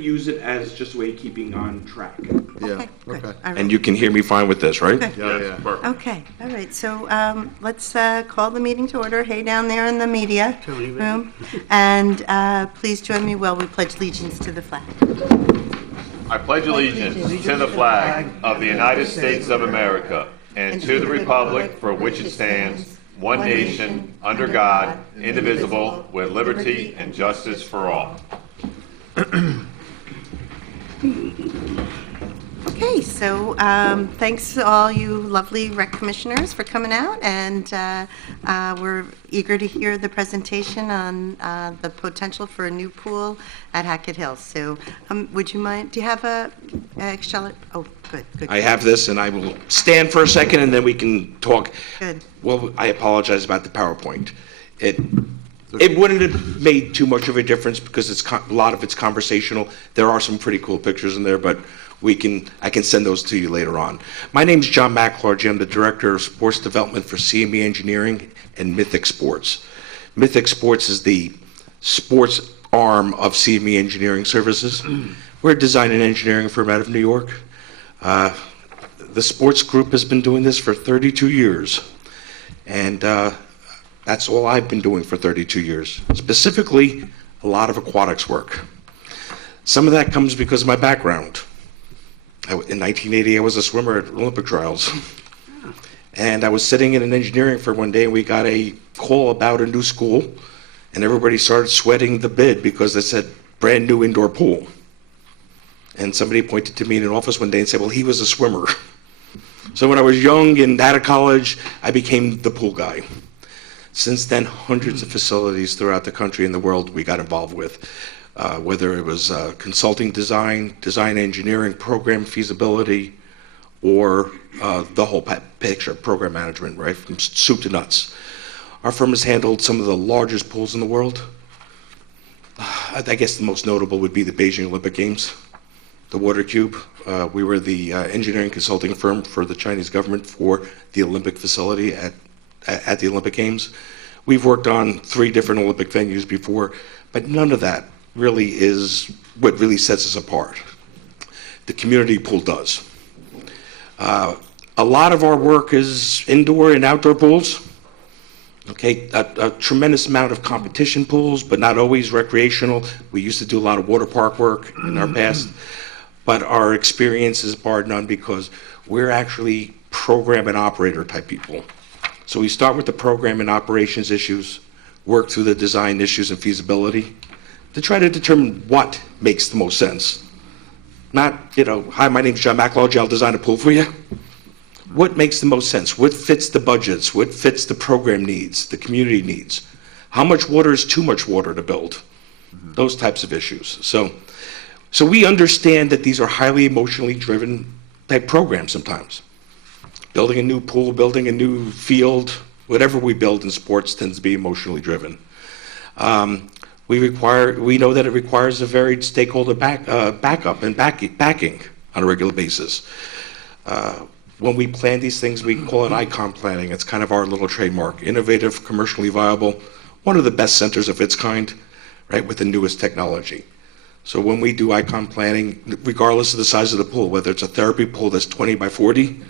use it as just a way of keeping on track. Yeah, Okay, good. okay. All right. And you can hear me fine with this, right? Okay. Yeah. Perfect. Okay, all right, so let's call the meeting to order. Hey, down there in the media room. And please join me while we pledge allegiance to the flag. I pledge allegiance to the flag of the United States of America and to the republic for which it stands, one nation, under God, indivisible, with liberty and justice for all. Okay, so thanks to all you lovely rec commissioners for coming out, and we're eager to hear the presentation on the potential for a new pool at Hackett Hills. So would you mind, do you have Charlotte? Oh, good. I have this, and I will stand for a second, and then we can talk. Good. Well, I apologize about the PowerPoint. It wouldn't have made too much of a difference because a lot of it's conversational. There are some pretty cool pictures in there, but I can send those to you later on. My name is John McClargy. I'm the Director of Sports Development for CME Engineering and Mythic Sports. Mythic Sports is the sports arm of CME Engineering Services. We're a design and engineering firm out of New York. The sports group has been doing this for 32 years. And that's all I've been doing for 32 years. Specifically, a lot of aquatics work. Some of that comes because of my background. In 1980, I was a swimmer at Olympic trials. And I was sitting in an engineering firm one day, and we got a call about a new school, and everybody started sweating the bid because they said, brand new indoor pool. And somebody pointed to me in an office one day and said, well, he was a swimmer. So when I was young and out of college, I became the pool guy. Since then, hundreds of facilities throughout the country and the world we got involved with, whether it was consulting design engineering, program feasibility, or the whole picture, program management, right, from soup to nuts. Our firm has handled some of the largest pools in the world. I guess the most notable would be the Beijing Olympic Games, the Water Cube. We were the engineering consulting firm for the Chinese government for the Olympic facility at the Olympic Games. We've worked on 3 different Olympic venues before, but none of that really is what really sets us apart. The community pool does. A lot of our work is indoor and outdoor pools. Okay, a tremendous amount of competition pools, but not always recreational. We used to do a lot of water park work in our past, but our experience is bar none because we're actually program and operator type people. So we start with the program and operations issues, work through the design issues and feasibility to try to determine what makes the most sense. Not, hi, my name's John McClargy, I'll design a pool for you. What makes the most sense? What fits the budgets? What fits the program needs, the community needs? How much water is too much water to build? Those types of issues. So we understand that these are highly emotionally driven type programs sometimes. Building a new pool, building a new field, whatever we build in sports tends to be emotionally driven. We know that it requires a varied stakeholder backup and backing on a regular basis. When we plan these things, we call it ICON planning. It's kind of our little trademark. Innovative, commercially viable, one of the best centers of its kind, right, with the newest technology. So when we do ICON planning, regardless of the size of the pool, whether it's a therapy pool that's 20 by 40,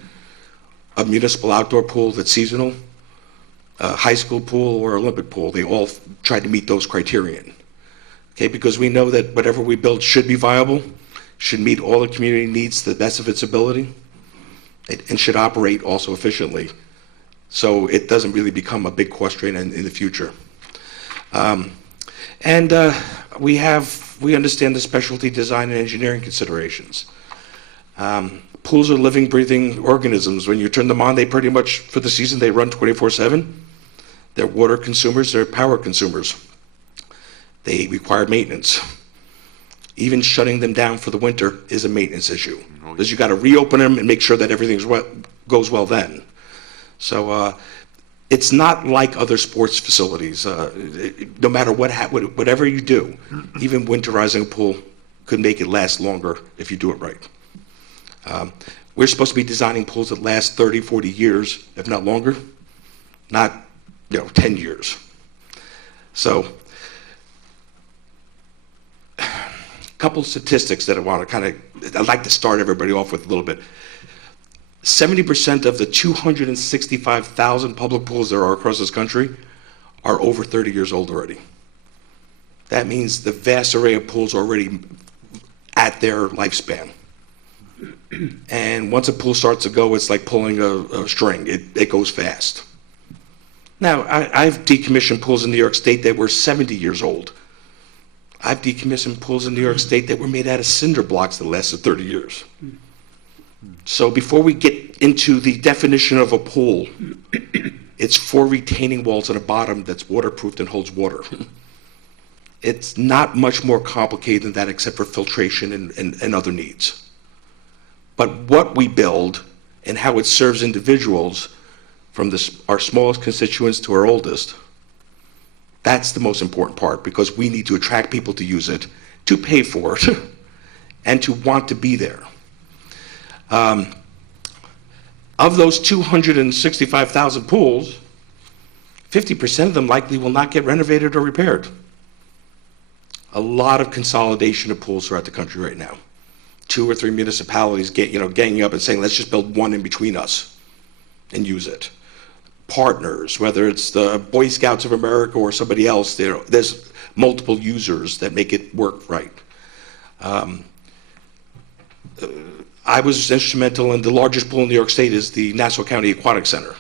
a municipal outdoor pool that's seasonal, a high school pool or Olympic pool, they all try to meet those criterion. Okay, because we know that whatever we build should be viable, should meet all the community needs to the best of its ability, and should operate also efficiently. So it doesn't really become a big cost drain in the future. We understand the specialty design and engineering considerations. Pools are living, breathing organisms. When you turn them on, they pretty much, for the season, they run 24/7. They're water consumers, they're power consumers. They require maintenance. Even shutting them down for the winter is a maintenance issue, because you got to reopen them and make sure that everything goes well then. So it's not like other sports facilities. No matter whatever you do, even winterizing a pool could make it last longer if you do it right. We're supposed to be designing pools that last 30, 40 years, if not longer, not 10 years. So couple statistics that I'd like to start everybody off with a little bit. 70% of the 265,000 public pools there are across this country are over 30 years old already. That means the vast array of pools are already at their lifespan. And once a pool starts to go, it's like pulling a string. It goes fast. Now, I've decommissioned pools in New York State that were 70 years old. I've decommissioned pools in New York State that were made out of cinder blocks that lasted 30 years. So before we get into the definition of a pool, it's 4 retaining walls at the bottom that's waterproofed and holds water. It's not much more complicated than that except for filtration and other needs. But what we build and how it serves individuals, from our smallest constituents to our oldest, that's the most important part, because we need to attract people to use it, to pay for it, and to want to be there. Of those 265,000 pools, 50% of them likely will not get renovated or repaired. A lot of consolidation of pools throughout the country right now. 2 or 3 municipalities ganging up and saying, let's just build one in between us and use it. Partners, whether it's the Boy Scouts of America or somebody else, there's multiple users that make it work right. I was instrumental in the largest pool in New York State is the Nassau County Aquatic Center,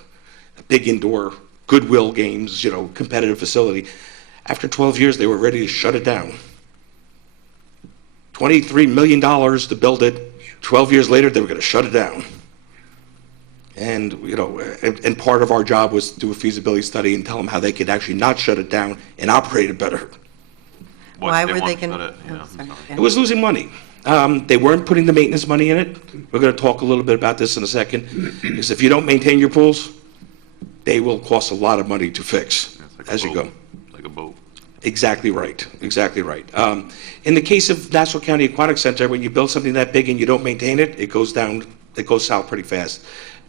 a big indoor Goodwill Games, competitive facility. After 12 years, they were ready to shut it down. $23 million to build it. 12 years later, they were going to shut it down. And, and part of our job was to do a feasibility study and tell them how they could actually not shut it down and operate it better. Why were they going to? It was losing money. They weren't putting the maintenance money in it. We're going to talk a little bit about this in a second. Because if you don't maintain your pools, they will cost a lot of money to fix as you go. Like a boat. Exactly right. Exactly right. In the case of Nassau County Aquatic Center, when you build something that big and you don't maintain it, it goes down. It goes south pretty fast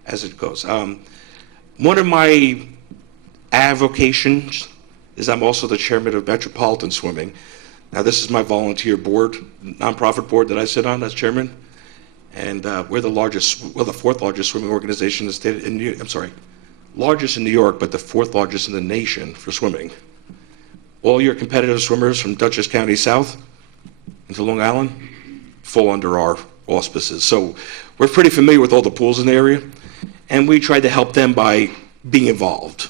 as it goes. One of my avocations is I'm also the chairman of Metropolitan Swimming. Now, this is my volunteer board, nonprofit board that I sit on as chairman, and we're the 4th largest swimming organization in the state. Largest in New York, but the 4th largest in the nation for swimming. All your competitive swimmers from Dutchess County South into Long Island fall under our auspices. So we're pretty familiar with all the pools in the area, and we tried to help them by being involved,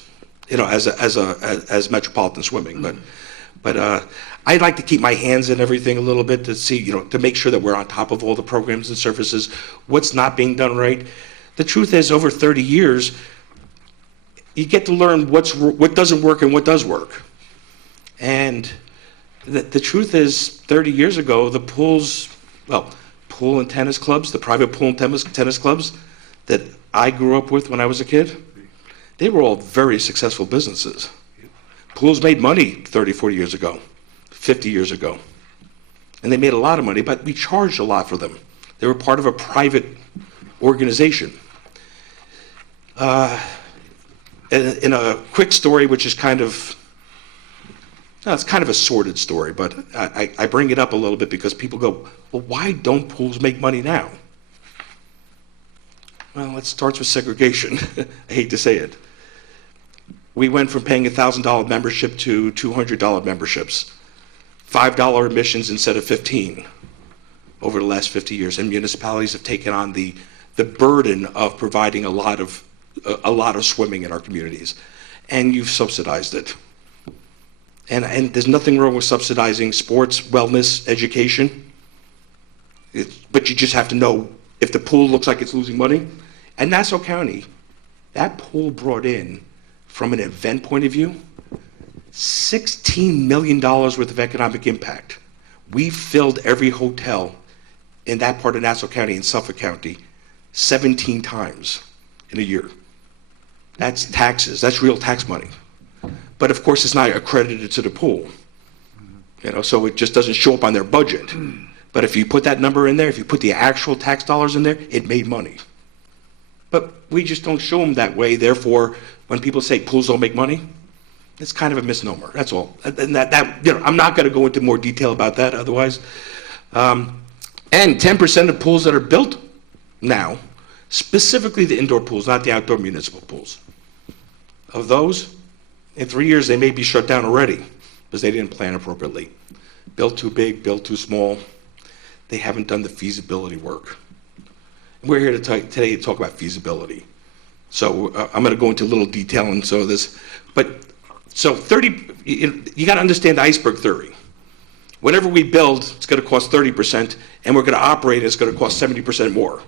as Metropolitan Swimming. But I'd like to keep my hands in everything a little bit to see, to make sure that we're on top of all the programs and services, what's not being done right. The truth is, over 30 years, you get to learn what doesn't work and what does work. And the truth is, 30 years ago, the pools, pool and tennis clubs, the private pool and tennis clubs that I grew up with when I was a kid, they were all very successful businesses. Pools made money 30, 40 years ago, 50 years ago. And they made a lot of money, but we charged a lot for them. They were part of a private organization. In a quick story, which is it's kind of a sordid story, but I bring it up a little bit because people go, well, why don't pools make money now? Well, it starts with segregation. I hate to say it. We went from paying $1,000 membership to $200 memberships, $5 admissions instead of $15 over the last 50 years, and municipalities have taken on the burden of providing a lot of swimming in our communities, and you've subsidized it. And there's nothing wrong with subsidizing sports, wellness, education, but you just have to know if the pool looks like it's losing money. And Nassau County, that pool brought in, from an event point of view, $16 million worth of economic impact. We filled every hotel in that part of Nassau County and Suffolk County 17 times in a year. That's taxes, that's real tax money. But of course, it's not accredited to the pool, so it just doesn't show up on their budget. But if you put that number in there, if you put the actual tax dollars in there, it made money. But we just don't show them that way. Therefore, when people say pools don't make money, it's kind of a misnomer. That's all. And I'm not going to go into more detail about that otherwise. And 10% of pools that are built now, specifically the indoor pools, not the outdoor municipal pools, of those, in 3 years, they may be shut down already because they didn't plan appropriately. Built too big, built too small. They haven't done the feasibility work. We're here today to talk about feasibility. So I'm going to go into a little detail and so this, but so you got to understand the iceberg theory. Whenever we build, it's going to cost 30%, and we're going to operate, it's going to cost 70% more.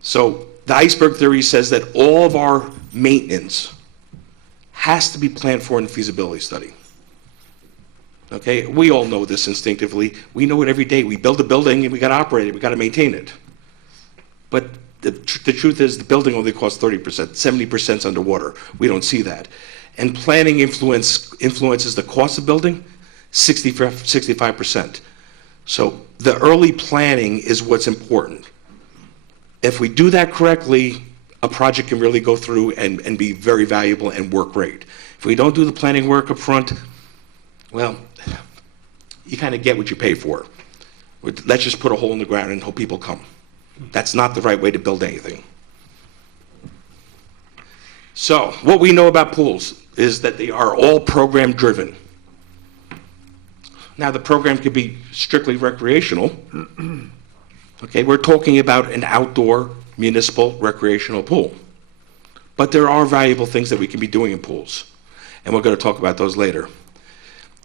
So the iceberg theory says that all of our maintenance has to be planned for in the feasibility study. Okay, we all know this instinctively. We know it every day. We build a building and we got to operate it, we got to maintain it. But the truth is the building only costs 30%, 70% is underwater. We don't see that. And planning influences the cost of building 65%. So the early planning is what's important. If we do that correctly, a project can really go through and be very valuable and work great. If we don't do the planning work up front, well, you kind of get what you pay for. Let's just put a hole in the ground and hope people come. That's not the right way to build anything. So what we know about pools is that they are all program driven. Now the program could be strictly recreational. Okay, we're talking about an outdoor municipal recreational pool. But there are valuable things that we can be doing in pools. And we're going to talk about those later.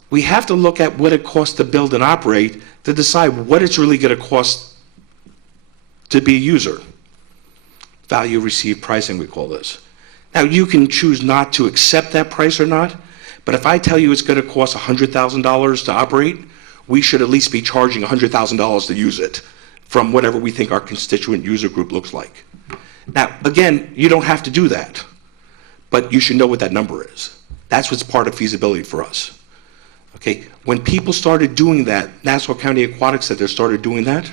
We have to look at what it costs to build and operate to decide what it's really going to cost to be a user. Value received pricing, we call this. Now you can choose not to accept that price or not, but if I tell you it's going to cost $100,000 to operate, we should at least be charging $100,000 to use it from whatever we think our constituent user group looks like. Now, again, you don't have to do that, but you should know what that number is. That's what's part of feasibility for us. Okay, when people started doing that, Nassau County Aquatic Center started doing that,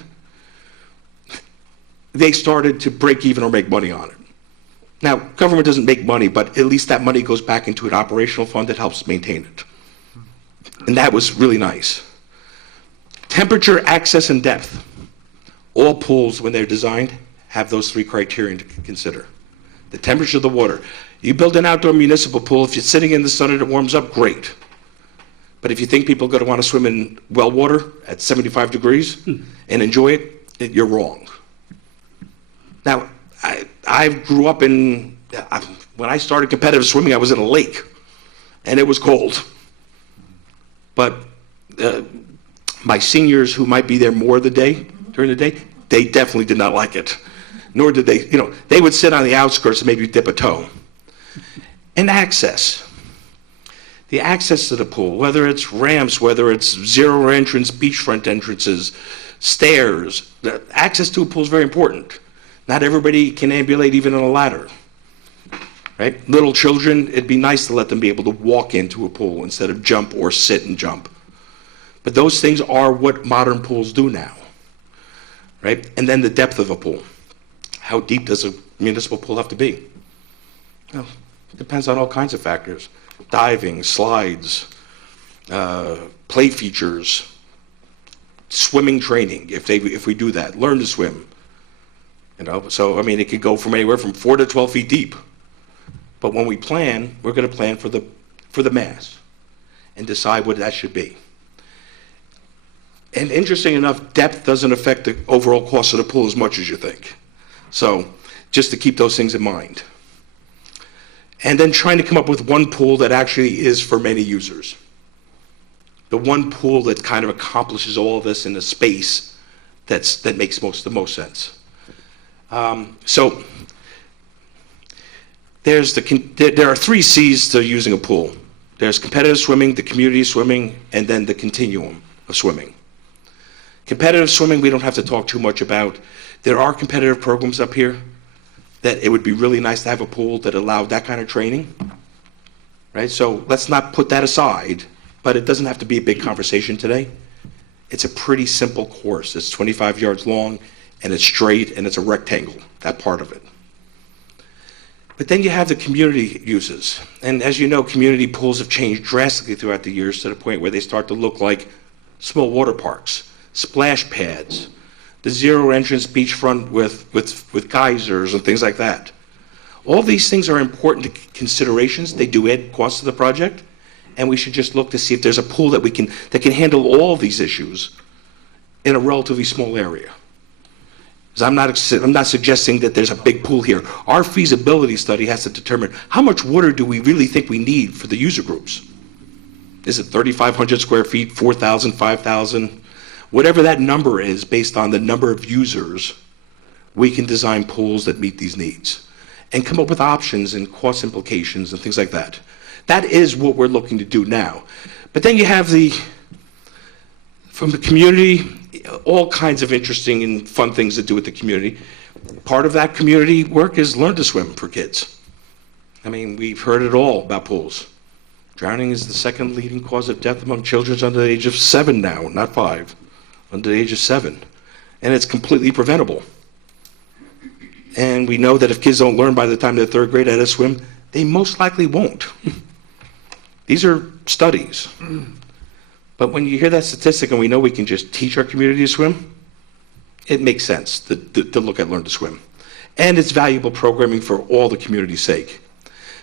they started to break even or make money on it. Now, government doesn't make money, but at least that money goes back into an operational fund that helps maintain it. And that was really nice. Temperature, access, and depth. All pools, when they're designed, have those three criteria to consider. The temperature of the water. You build an outdoor municipal pool, if you're sitting in the sun and it warms up, great. But if you think people are going to want to swim in well water at 75 degrees and enjoy it, you're wrong. Now, I grew up in, when I started competitive swimming, I was in a lake, and it was cold. But my seniors who might be there more during the day, they definitely did not like it. Nor did they, they would sit on the outskirts and maybe dip a toe. And access. The access to the pool, whether it's ramps, whether it's zero entrance, beachfront entrances, stairs, access to a pool is very important. Not everybody can ambulate even on a ladder, right? Little children, it'd be nice to let them be able to walk into a pool instead of jump or sit and jump. But those things are what modern pools do now, right? And then the depth of a pool. How deep does a municipal pool have to be? Well, it depends on all kinds of factors. Diving, slides, play features, swimming training, if we do that, learn to swim. So I mean, it could go from anywhere from 4 to 12 feet deep. But when we plan, we're going to plan for the mass and decide what that should be. And interesting enough, depth doesn't affect the overall cost of the pool as much as you think. So just to keep those things in mind. And then trying to come up with one pool that actually is for many users. The one pool that kind of accomplishes all of this in a space that makes the most sense. So there are 3 C's to using a pool. There's competitive swimming, the community swimming, and then the continuum of swimming. Competitive swimming, we don't have to talk too much about. There are competitive programs up here that it would be really nice to have a pool that allowed that kind of training, right? So let's not put that aside, but it doesn't have to be a big conversation today. It's a pretty simple course. It's 25 yards long, and it's straight, and it's a rectangle, that part of it. But then you have the community uses. And as you know, community pools have changed drastically throughout the years to the point where they start to look like small water parks. splash pads, the zero entrance beachfront with geysers and things like that. All these things are important considerations. They do add cost to the project, and we should just look to see if there's a pool that can handle all these issues in a relatively small area. Because I'm not suggesting that there's a big pool here. Our feasibility study has to determine how much water do we really think we need for the user groups. Is it 3,500 square feet, 4,000, 5,000? Whatever that number is, based on the number of users, we can design pools that meet these needs and come up with options and cost implications and things like that. That is what we're looking to do now. But then you have from the community, all kinds of interesting and fun things to do with the community. Part of that community work is learn to swim for kids. I mean, we've heard it all about pools. Drowning is the second leading cause of death among children under the age of 7 now, not 5, under the age of 7. And it's completely preventable. And we know that if kids don't learn by the time they're 3rd grade how to swim, they most likely won't. These are studies. But when you hear that statistic and we know we can just teach our community to swim, it makes sense to look at Learn to Swim. And it's valuable programming for all the community's sake.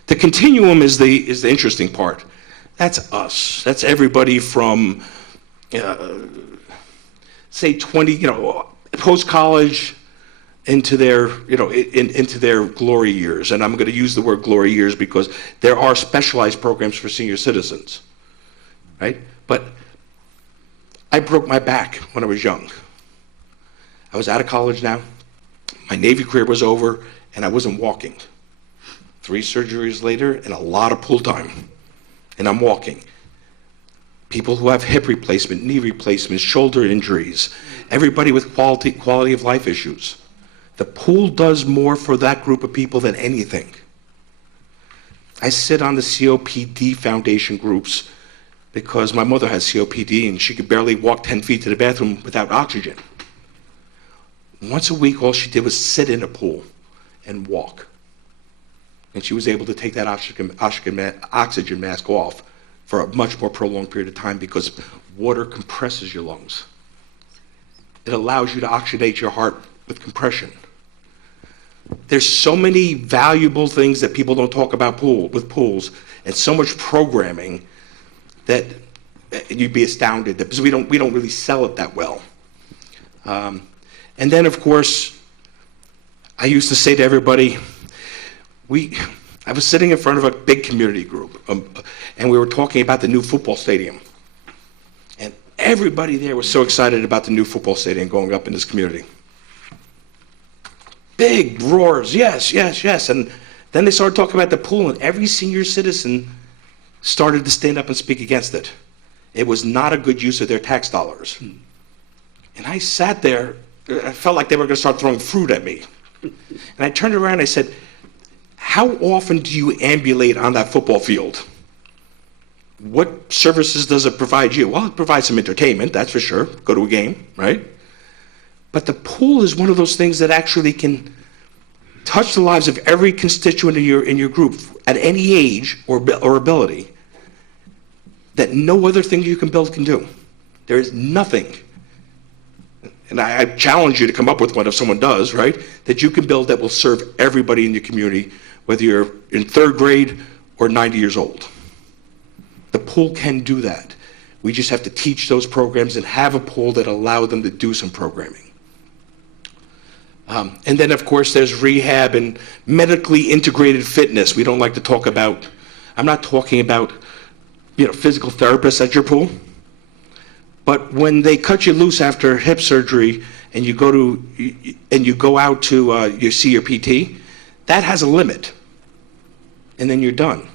The continuum is the interesting part. That's us. That's everybody from, say, 20, post-college into their, into their glory years. And I'm going to use the word glory years because there are specialized programs for senior citizens, right? But I broke my back when I was young. I was out of college now. My Navy career was over, and I wasn't walking. 3 surgeries later, and a lot of pool time, and I'm walking. People who have hip replacement, knee replacements, shoulder injuries, everybody with quality of life issues. The pool does more for that group of people than anything. I sit on the COPD Foundation groups because my mother has COPD and she could barely walk 10 feet to the bathroom without oxygen. Once a week, all she did was sit in a pool and walk. And she was able to take that oxygen mask off for a much more prolonged period of time because water compresses your lungs. It allows you to oxygenate your heart with compression. There's so many valuable things that people don't talk about with pools, and so much programming that you'd be astounded because we don't really sell it that well. And then, of course, I used to say to everybody, I was sitting in front of a big community group, and we were talking about the new football stadium. And everybody there was so excited about the new football stadium going up in this community. Big roars, yes, yes, yes. And then they started talking about the pool, and every senior citizen started to stand up and speak against it. It was not a good use of their tax dollars. And I sat there, I felt like they were going to start throwing fruit at me. And I turned around and I said, how often do you ambulate on that football field? What services does it provide you? Well, it provides some entertainment, that's for sure. Go to a game, right? But the pool is one of those things that actually can touch the lives of every constituent in your group at any age or ability that no other thing you can build can do. There is nothing, and I challenge you to come up with one if someone does, right, that you can build that will serve everybody in your community, whether you're in 3rd grade or 90 years old. The pool can do that. We just have to teach those programs and have a pool that allow them to do some programming. And then, of course, there's rehab and medically integrated fitness. We don't like to talk about, I'm not talking about, physical therapists at your pool. But when they cut you loose after hip surgery and you go out to you see your PT, that has a limit. And then you're done.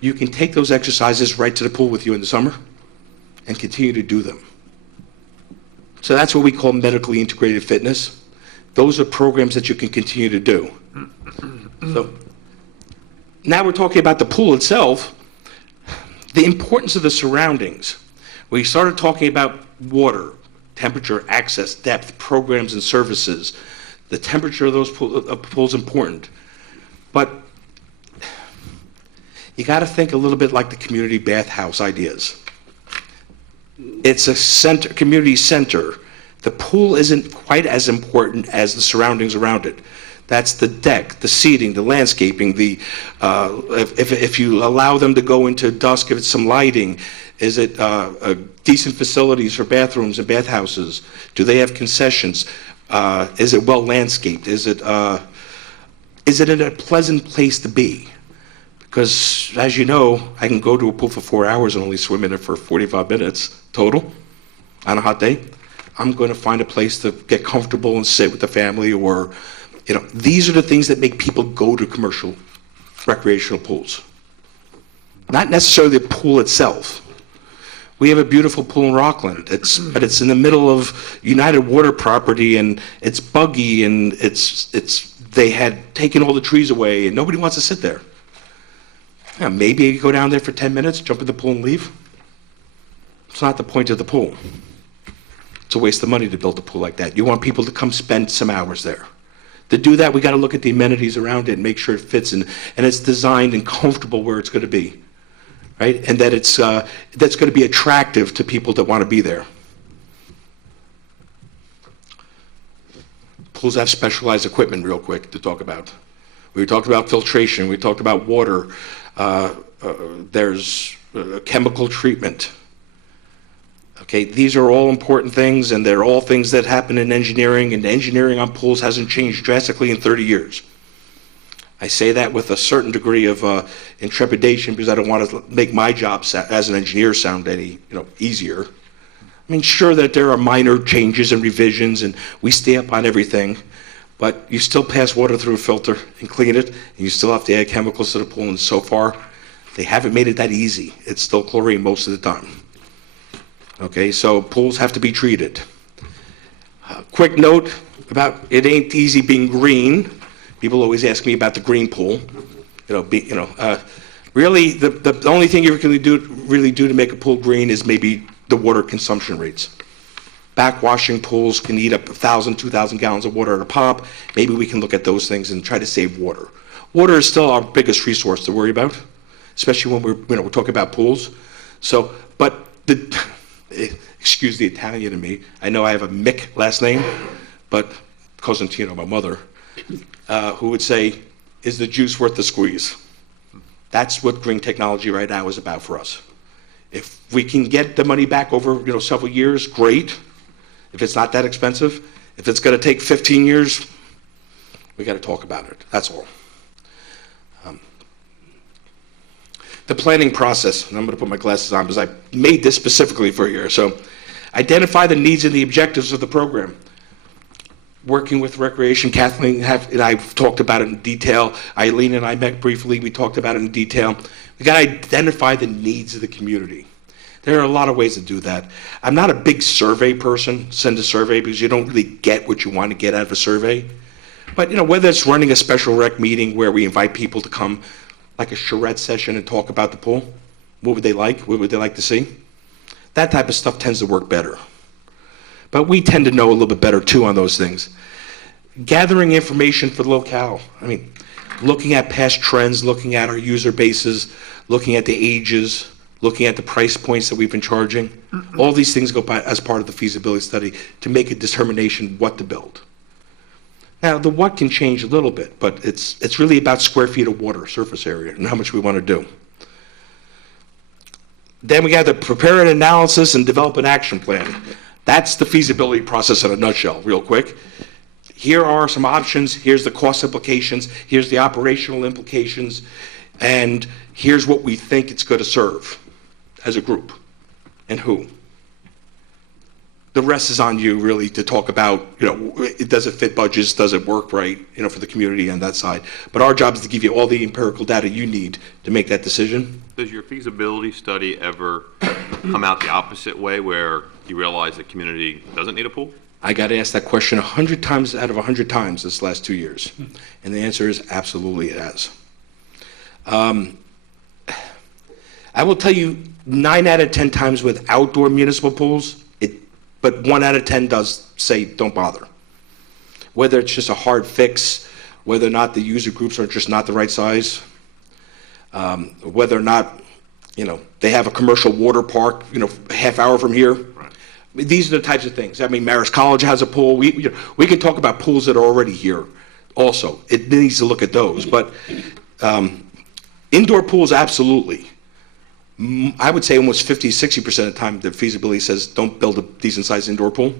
You can take those exercises right to the pool with you in the summer and continue to do them. So that's what we call medically integrated fitness. Those are programs that you can continue to do. So now we're talking about the pool itself, the importance of the surroundings. We started talking about water, temperature, access, depth, programs and services. The temperature of those pools is important. But you got to think a little bit like the community bathhouse ideas. It's a center, community center. The pool isn't quite as important as the surroundings around it. That's the deck, the seating, the landscaping, if you allow them to go into dusk, if it's some lighting, is it decent facilities for bathrooms and bathhouses? Do they have concessions? Is it well landscaped? Is it in a pleasant place to be? Because as you know, I can go to a pool for 4 hours and only swim in it for 45 minutes total on a hot day. I'm going to find a place to get comfortable and sit with the family, or these are the things that make people go to commercial recreational pools. Not necessarily the pool itself. We have a beautiful pool in Rockland, but it's in the middle of United Water property, and it's buggy, and they had taken all the trees away, and nobody wants to sit there. Yeah, maybe you go down there for 10 minutes, jump in the pool and leave. It's not the point of the pool. It's a waste of money to build a pool like that. You want people to come spend some hours there. To do that, we got to look at the amenities around it and make sure it fits and it's designed and comfortable where it's going to be, right? And that that's going to be attractive to people that want to be there. Pools have specialized equipment, real quick, to talk about. We talked about filtration. We talked about water. There's chemical treatment. Okay, these are all important things, and they're all things that happen in engineering, and engineering on pools hasn't changed drastically in 30 years. I say that with a certain degree of intrepidation because I don't want to make my job as an engineer sound any easier. I mean, sure that there are minor changes and revisions, and we stay up on everything, but you still pass water through a filter and clean it, and you still have to add chemicals to the pool, and so far, they haven't made it that easy. It's still chlorine most of the time. Okay, so pools have to be treated. Quick note about it ain't easy being green. People always ask me about the green pool. Really, the only thing you can really do to make a pool green is maybe the water consumption rates. Backwashing pools can eat up 1,000, 2,000 gallons of water at a pop. Maybe we can look at those things and try to save water. Water is still our biggest resource to worry about, especially when we're talking about pools. So, but excuse the Italian in me. I know I have a Mick last name, but Cosentino, my mother, who would say, is the juice worth the squeeze? That's what green technology right now is about for us. If we can get the money back over several years, great. If it's not that expensive, if it's going to take 15 years, we got to talk about it. That's all. The planning process, and I'm going to put my glasses on because I made this specifically for you. So, identify the needs and the objectives of the program. Working with Recreation, Kathleen and I've talked about it in detail. Eileen and I met briefly. We talked about it in detail. We got to identify the needs of the community. There are a lot of ways to do that. I'm not a big survey person, send a survey, because you don't really get what you want to get out of a survey. But whether it's running a special rec meeting where we invite people to come, like a charrette session, and talk about the pool, what would they like? What would they like to see? That type of stuff tends to work better. But we tend to know a little bit better too on those things. Gathering information for the locale. I mean, looking at past trends, looking at our user bases, looking at the ages, looking at the price points that we've been charging. All these things go by as part of the feasibility study to make a determination what to build. Now, the what can change a little bit, but it's really about square feet of water, surface area, and how much we want to do. Then we got to prepare an analysis and develop an action plan. That's the feasibility process in a nutshell, real quick. Here are some options. Here's the cost implications. Here's the operational implications. And here's what we think it's going to serve as a group and who. The rest is on you, really, to talk about, does it fit budgets? Does it work right, for the community on that side? But our job is to give you all the empirical data you need to make that decision. Does your feasibility study ever come out the opposite way, where you realize the community doesn't need a pool? I got asked that question 100 times out of 100 times this last 2 years. And the answer is absolutely it has. I will tell you 9 out of 10 times with outdoor municipal pools, but 1 out of 10 does say don't bother. Whether it's just a hard fix, whether or not the user groups are just not the right size, whether or not they have a commercial water park, a half hour from here, these are the types of things. I mean, Marist College has a pool. We can talk about pools that are already here also. It needs to look at those. But indoor pools, absolutely. I would say almost 50, 60% of the time the feasibility says don't build a decent sized indoor pool.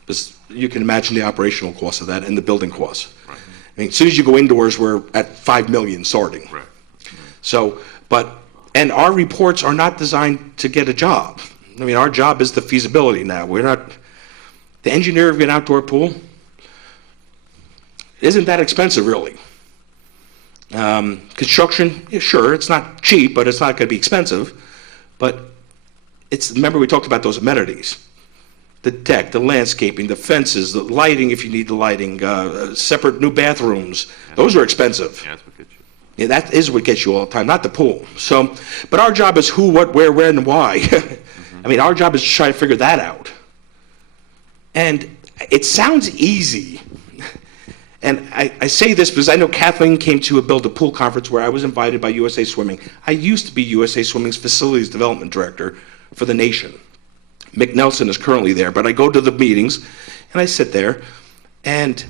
Because you can imagine the operational cost of that and the building costs. Right. I mean, as soon as you go indoors, we're at 5 million starting. Right. So, and our reports are not designed to get a job. I mean, our job is the feasibility now. We're not, the engineer of an outdoor pool isn't that expensive, really. Construction, yeah, sure, it's not cheap, but it's not going to be expensive. But remember we talked about those amenities. The deck, the landscaping, the fences, the lighting if you need the lighting, separate new bathrooms. Yeah. Those are expensive. Yeah, that's what gets you. Yeah, that is what gets you all the time, not the pool. So, but our job is who, what, where, when, and why. I mean, our job is to try to figure that out. And it sounds easy. And I say this because I know Kathleen came to a Build a Pool conference where I was invited by USA Swimming. I used to be USA Swimming's Facilities Development Director for the nation. Mick Nelson is currently there, but I go to the meetings and I sit there, and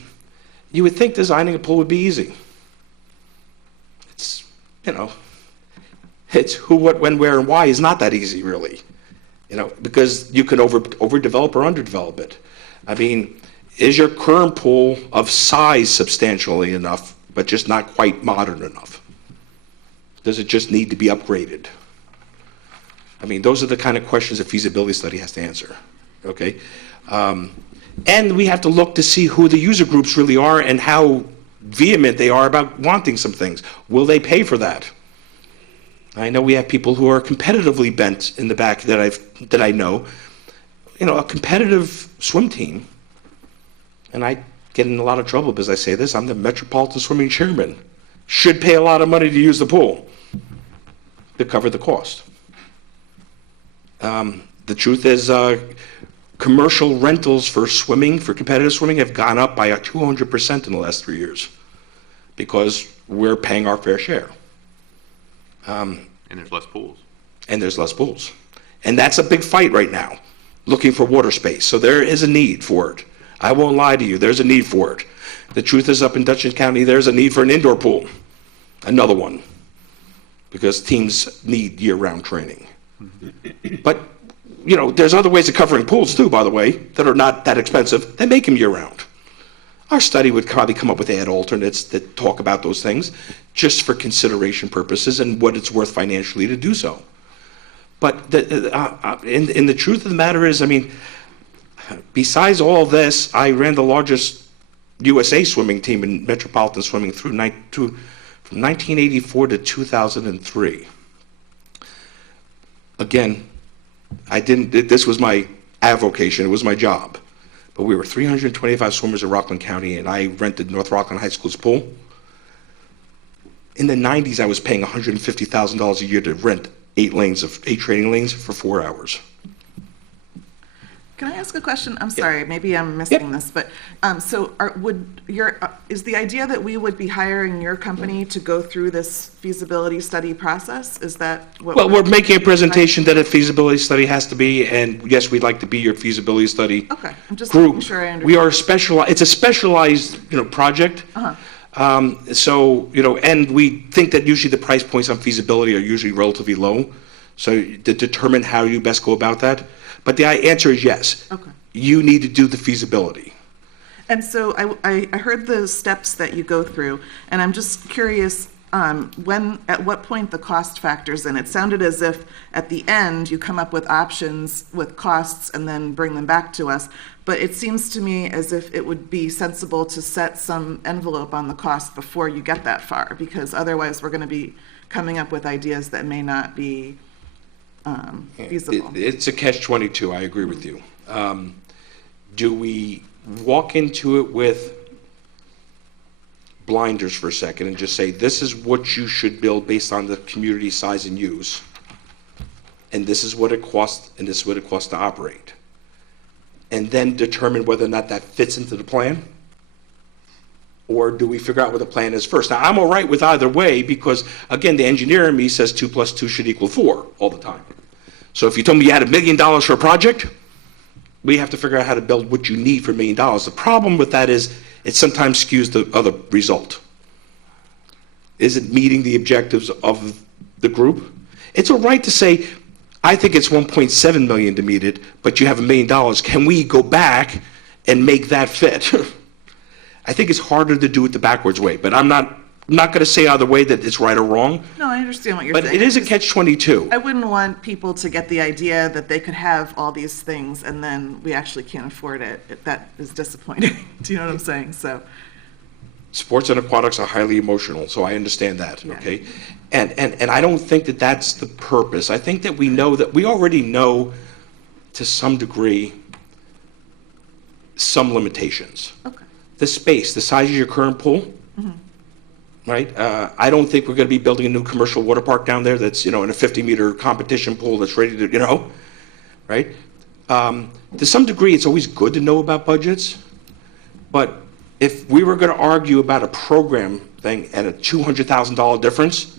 you would think designing a pool would be easy. It's, you know, it's who, what, when, where, and why is not that easy, really. You know, because you can overdevelop or underdevelop it. I mean, is your current pool of size substantially enough, but just not quite modern enough? Does it just need to be upgraded? I mean, those are the kind of questions a feasibility study has to answer, okay? And we have to look to see who the user groups really are and how vehement they are about wanting some things. Will they pay for that? I know we have people who are competitively bent in the back that I know. You know, a competitive swim team, and I get in a lot of trouble because I say this, I'm the Metropolitan Swimming Chairman, should pay a lot of money to use the pool to cover the cost. The truth is, commercial rentals for swimming, for competitive swimming, have gone up by 200% in the last 3 years because we're paying our fair share. And there's less pools. And there's less pools. And that's a big fight right now, looking for water space. So there is a need for it. I won't lie to you, there's a need for it. The truth is, up in Dutchess County, there's a need for an indoor pool, another one, because teams need year-round training. But, you know, there's other ways of covering pools too, by the way, that are not that expensive, that make them year-round. Our study would probably come up with ad alternates that talk about those things just for consideration purposes and what it's worth financially to do so. But in the truth of the matter is, I mean, besides all this, I ran the largest USA swimming team in Metropolitan Swimming from 1984 to 2003. Again, this was my avocation, it was my job. But we were 325 swimmers in Rockland County, and I rented North Rockland High School's pool. In the 90s, I was paying $150,000 a year to rent 8 training lanes for 4 hours. Can I ask a question? I'm sorry, maybe I'm missing this, but so is the idea that we would be hiring your company to go through this feasibility study process? Is that what? Well, we're making a presentation that a feasibility study has to be, and yes, we'd like to be your feasibility study group. Okay, I'm just making sure I understand. We are specialized. It's a specialized, project. So, and we think that usually the price points on feasibility are usually relatively low. So to determine how you best go about that. But the answer is yes. Okay. You need to do the feasibility. And so I heard the steps that you go through, and I'm just curious at what point the cost factors in. It sounded as if at the end you come up with options with costs and then bring them back to us. But it seems to me as if it would be sensible to set some envelope on the cost before you get that far, because otherwise we're going to be coming up with ideas that may not be feasible. It's a catch-22, I agree with you. Do we walk into it with blinders for a second and just say, this is what you should build based on the community size and use, and this is what it costs, and this is what it costs to operate, and then determine whether or not that fits into the plan? Or do we figure out what the plan is first? Now, I'm all right with either way because, again, the engineer in me says 2 + 2 should equal 4 all the time. So if you told me you had $1 million for a project, we have to figure out how to build what you need for $1 million. The problem with that is it sometimes skews the other result. Is it meeting the objectives of the group? It's all right to say, I think it's 1.7 million to meet it, but you have $1 million. Can we go back and make that fit? I think it's harder to do it the backwards way, but I'm not going to say either way that it's right or wrong. No, I understand what you're But saying. it is a catch-22. I wouldn't want people to get the idea that they could have all these things and then we actually can't afford it. That is disappointing. Do you know what I'm saying? So, Sports and aquatics are highly emotional, so I understand that, Yeah. okay? And I don't think that that's the purpose. I think that we already know to some degree some limitations. okay. The space, the size of your current pool, right? I don't think we're going to be building a new commercial water park down there that's, in a 50-meter competition pool that's ready to, right? To some degree, it's always good to know about budgets, but if we were going to argue about a program thing and a $200,000 difference,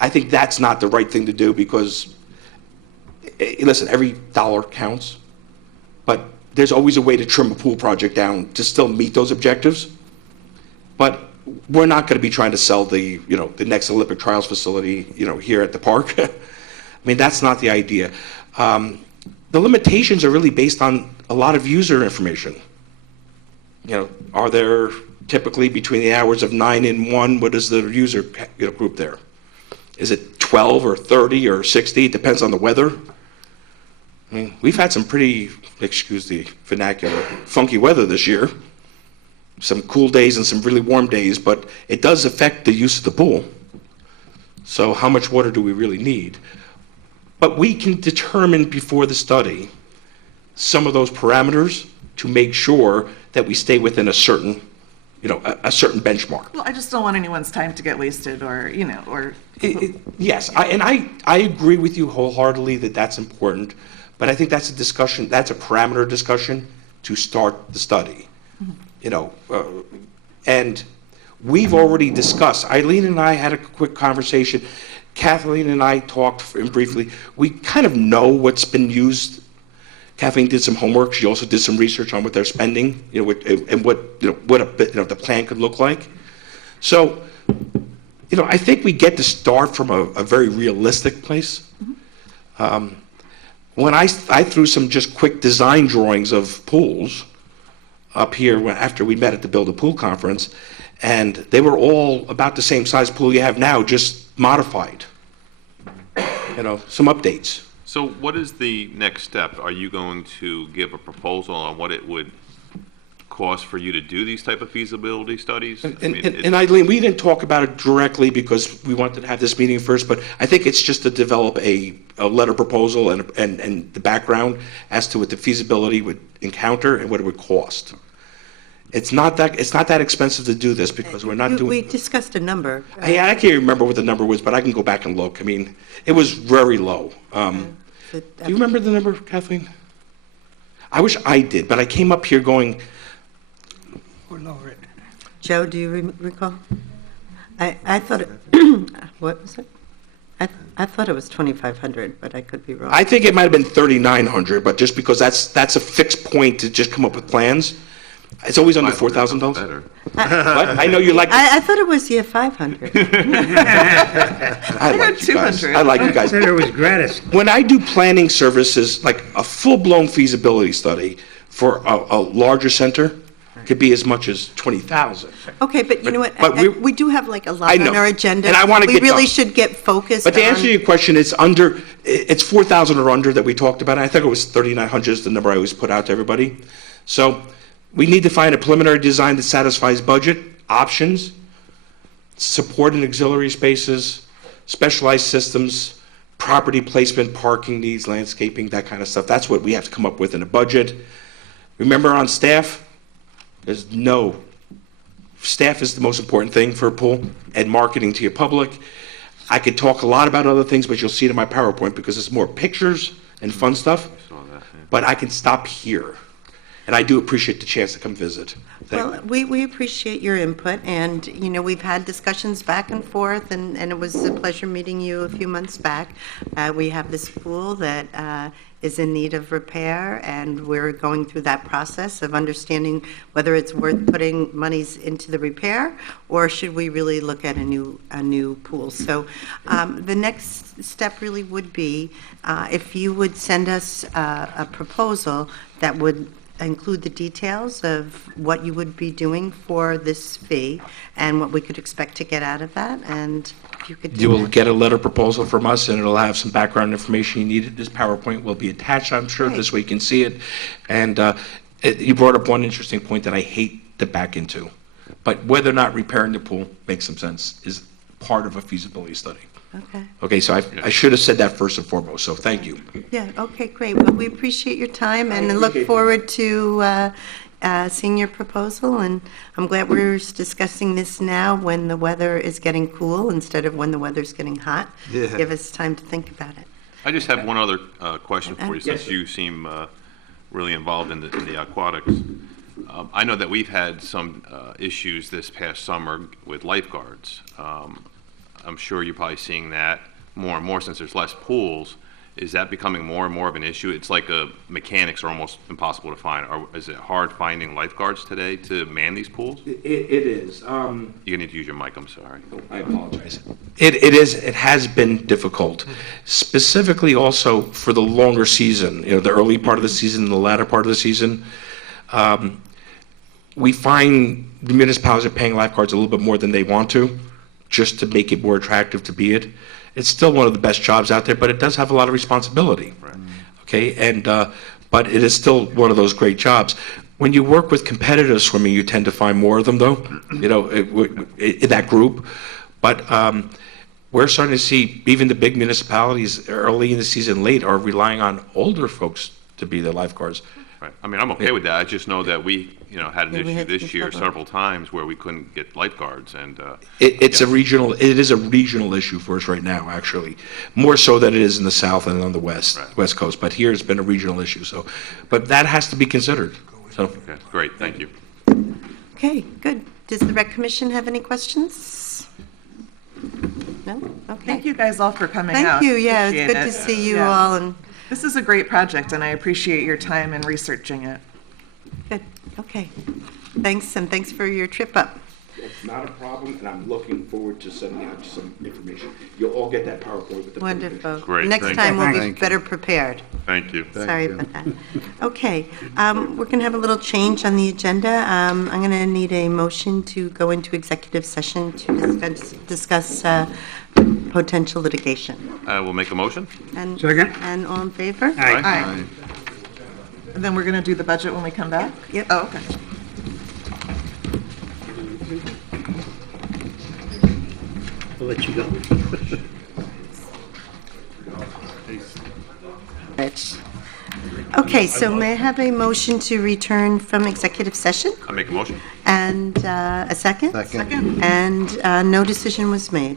I think that's not the right thing to do because, listen, every dollar counts, but there's always a way to trim a pool project down to still meet those objectives. But we're not going to be trying to sell the next Olympic trials facility, here at the park. I mean, that's not the idea. The limitations are really based on a lot of user information. Are there typically between the hours of 9 and 1, what is the user group there? Is it 12 or 30 or 60? It depends on the weather. I mean, we've had some pretty, excuse the vernacular, funky weather this year. Some cool days and some really warm days, but it does affect the use of the pool. So how much water do we really need? But we can determine before the study some of those parameters to make sure that we stay within a certain, a certain benchmark. Well, I just don't want anyone's time to get wasted or. Yes, I agree with you wholeheartedly that that's important, but I think that's a discussion, that's a parameter discussion to start the study. And we've already discussed, Eileen and I had a quick conversation, Kathleen and I talked briefly, we kind of know what's been used. Kathleen did some homework, she also did some research on what they're spending, and what the plan could look like. So, I think we get to start from a very realistic place. When I threw some just quick design drawings of pools up here after we met at the Build a Pool conference, and they were all about the same size pool you have now, just modified. Some updates. So what is the next step? Are you going to give a proposal on what it would cost for you to do these type of feasibility studies? And Eileen, we didn't talk about it directly because we wanted to have this meeting first, but I think it's just to develop a letter proposal and the background as to what the feasibility would encounter and what it would cost. It's not that expensive to do this because we're not doing. We discussed a number. I can't remember what the number was, but I can go back and look. I mean, it was very low. Do you remember the number, Kathleen? I wish I did, but I came up here going. We're lower it. Joe, do you recall? I thought it, what was it? I thought it was 2,500, but I could be wrong. I think it might have been 3,900, but just because that's a fixed point to just come up with plans. It's always under $4,000. Better. I know you like. I thought it was 500. I like you guys. 200. I like you guys. Said it was gratis. When I do planning services, like a full-blown feasibility study for a larger center, could be as much as 20,000. Okay, but you know what? but We do have like a I lot know, on our agenda. and I wanna We get really done. should get focused But to on. answer your question, it's 4,000 or under that we talked about. I think it was 3,900 is the number I always put out to everybody. So we need to find a preliminary design that satisfies budget, options, support and auxiliary spaces, specialized systems, property placement, parking needs, landscaping, that kind of stuff. That's what we have to come up with in a budget. Remember, on staff, staff is the most important thing for a pool, and marketing to your public. I could talk a lot about other things, but you'll see it in my PowerPoint because it's more pictures and fun stuff. But I can stop here. And I do appreciate the chance to come visit. Well, we appreciate your input, and, we've had discussions back and forth, and it was a pleasure meeting you a few months back. We have this pool that is in need of repair, and we're going through that process of understanding whether it's worth putting monies into the repair, or should we really look at a new pool. So the next step really would be if you would send us a proposal that would include the details of what you would be doing for this fee and what we could expect to get out of that, and if you could do You will that. get a letter proposal from us, and it'll have some background information you needed. This PowerPoint will be attached, I'm sure, Great. this way you can see it. And you brought up one interesting point that I hate to back into, but whether or not repairing the pool makes some sense is part of a feasibility study. Okay. Okay, so I should have said that first and foremost, so thank you. Yeah, okay, great. Well, we appreciate your time and look appreciate forward to seeing your proposal. And I'm glad we're discussing this now when the weather is getting cool instead of when the weather's getting hot. Yeah. Give us time to think about it. I just have one other question for you, Yes, since sir. you seem really involved in the aquatics. I know that we've had some issues this past summer with lifeguards. I'm sure you're probably seeing that more and more since there's less pools. Is that becoming more and more of an issue? It's like mechanics are almost impossible to find. Is it hard finding lifeguards today to man these pools? It is. You need to use your mic, I'm sorry. I apologize. It has been difficult, specifically also for the longer season, the early part of the season and the latter part of the season. We find the municipalities are paying lifeguards a little bit more than they want to, just to make it more attractive to be it. It's still one of the best jobs out there, but it does have a lot of responsibility. Right. Okay, and but it is still one of those great jobs. When you work with competitive swimming, you tend to find more of them, though, in that group. But we're starting to see even the big municipalities early in the season, late, are relying on older folks to be the lifeguards. Right. I mean, I'm okay with that. I just know that we, had an Yeah, we issue had this some year trouble. several times where we couldn't get lifeguards, and It is a regional issue for us right now, actually, more so than it is in the south and on the west coast. But here it's been a regional issue. So, but that has to be considered. So, okay, great, thank you. Okay, good. Does the Rec Commission have any questions? No? Okay. Thank you guys all for coming out. Thank you, yeah, it's Appreciate good to it. see you Yeah. all, and This is a great project, and I appreciate your time in researching it. good, okay. Thanks, and thanks for your trip up. it's not a problem, and I'm looking forward to sending out some information. You'll all get that PowerPoint with the. Wonderful. Great, Next thank time you. we'll be Thank you. better prepared. Thank you. Sorry you. about that. Okay, we're going to have a little change on the agenda. I'm going to need a motion to go into executive session to discuss potential litigation. I will make a motion. And Second. And all in favor? Aye. Aye. And then we're going to do the budget when we come back? Yep. Oh, okay. I'll let you go. Okay, so may I have a motion to return from executive session? I make a motion. And a second? Second. And no decision was made.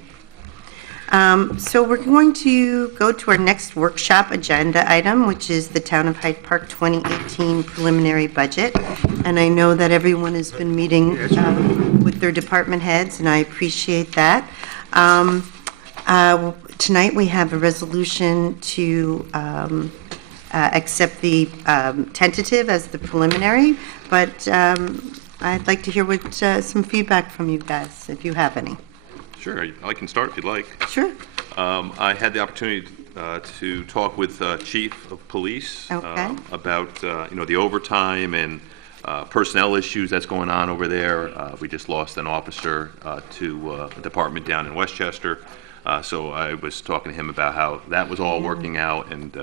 So we're going to go to our next workshop agenda item, which is the Town of Hyde Park 2018 preliminary budget. And I know that everyone has been meeting with their department heads, and I appreciate that. Tonight, we have a resolution to accept the tentative as the preliminary, but I'd like to hear what some feedback from you guys, if you have any. Sure, I can start if you'd like. Sure. I had the opportunity to talk with Chief of Police Okay. about, the overtime and personnel issues that's going on over there. We just lost an officer to a department down in Westchester. So I was talking to him about how that was all working out, and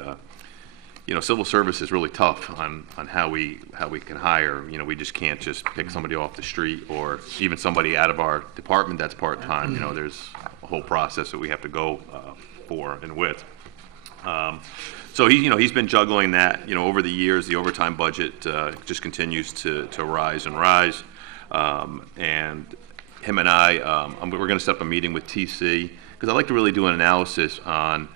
civil service is really tough on how we can hire. We just can't just pick somebody off the street or even somebody out of our department that's part-time. There's a whole process that we have to go for and with. So he's been juggling that. Over the years, the overtime budget just continues to rise and rise. And him and we're going to set up a meeting with TC, because I'd like to really do an analysis on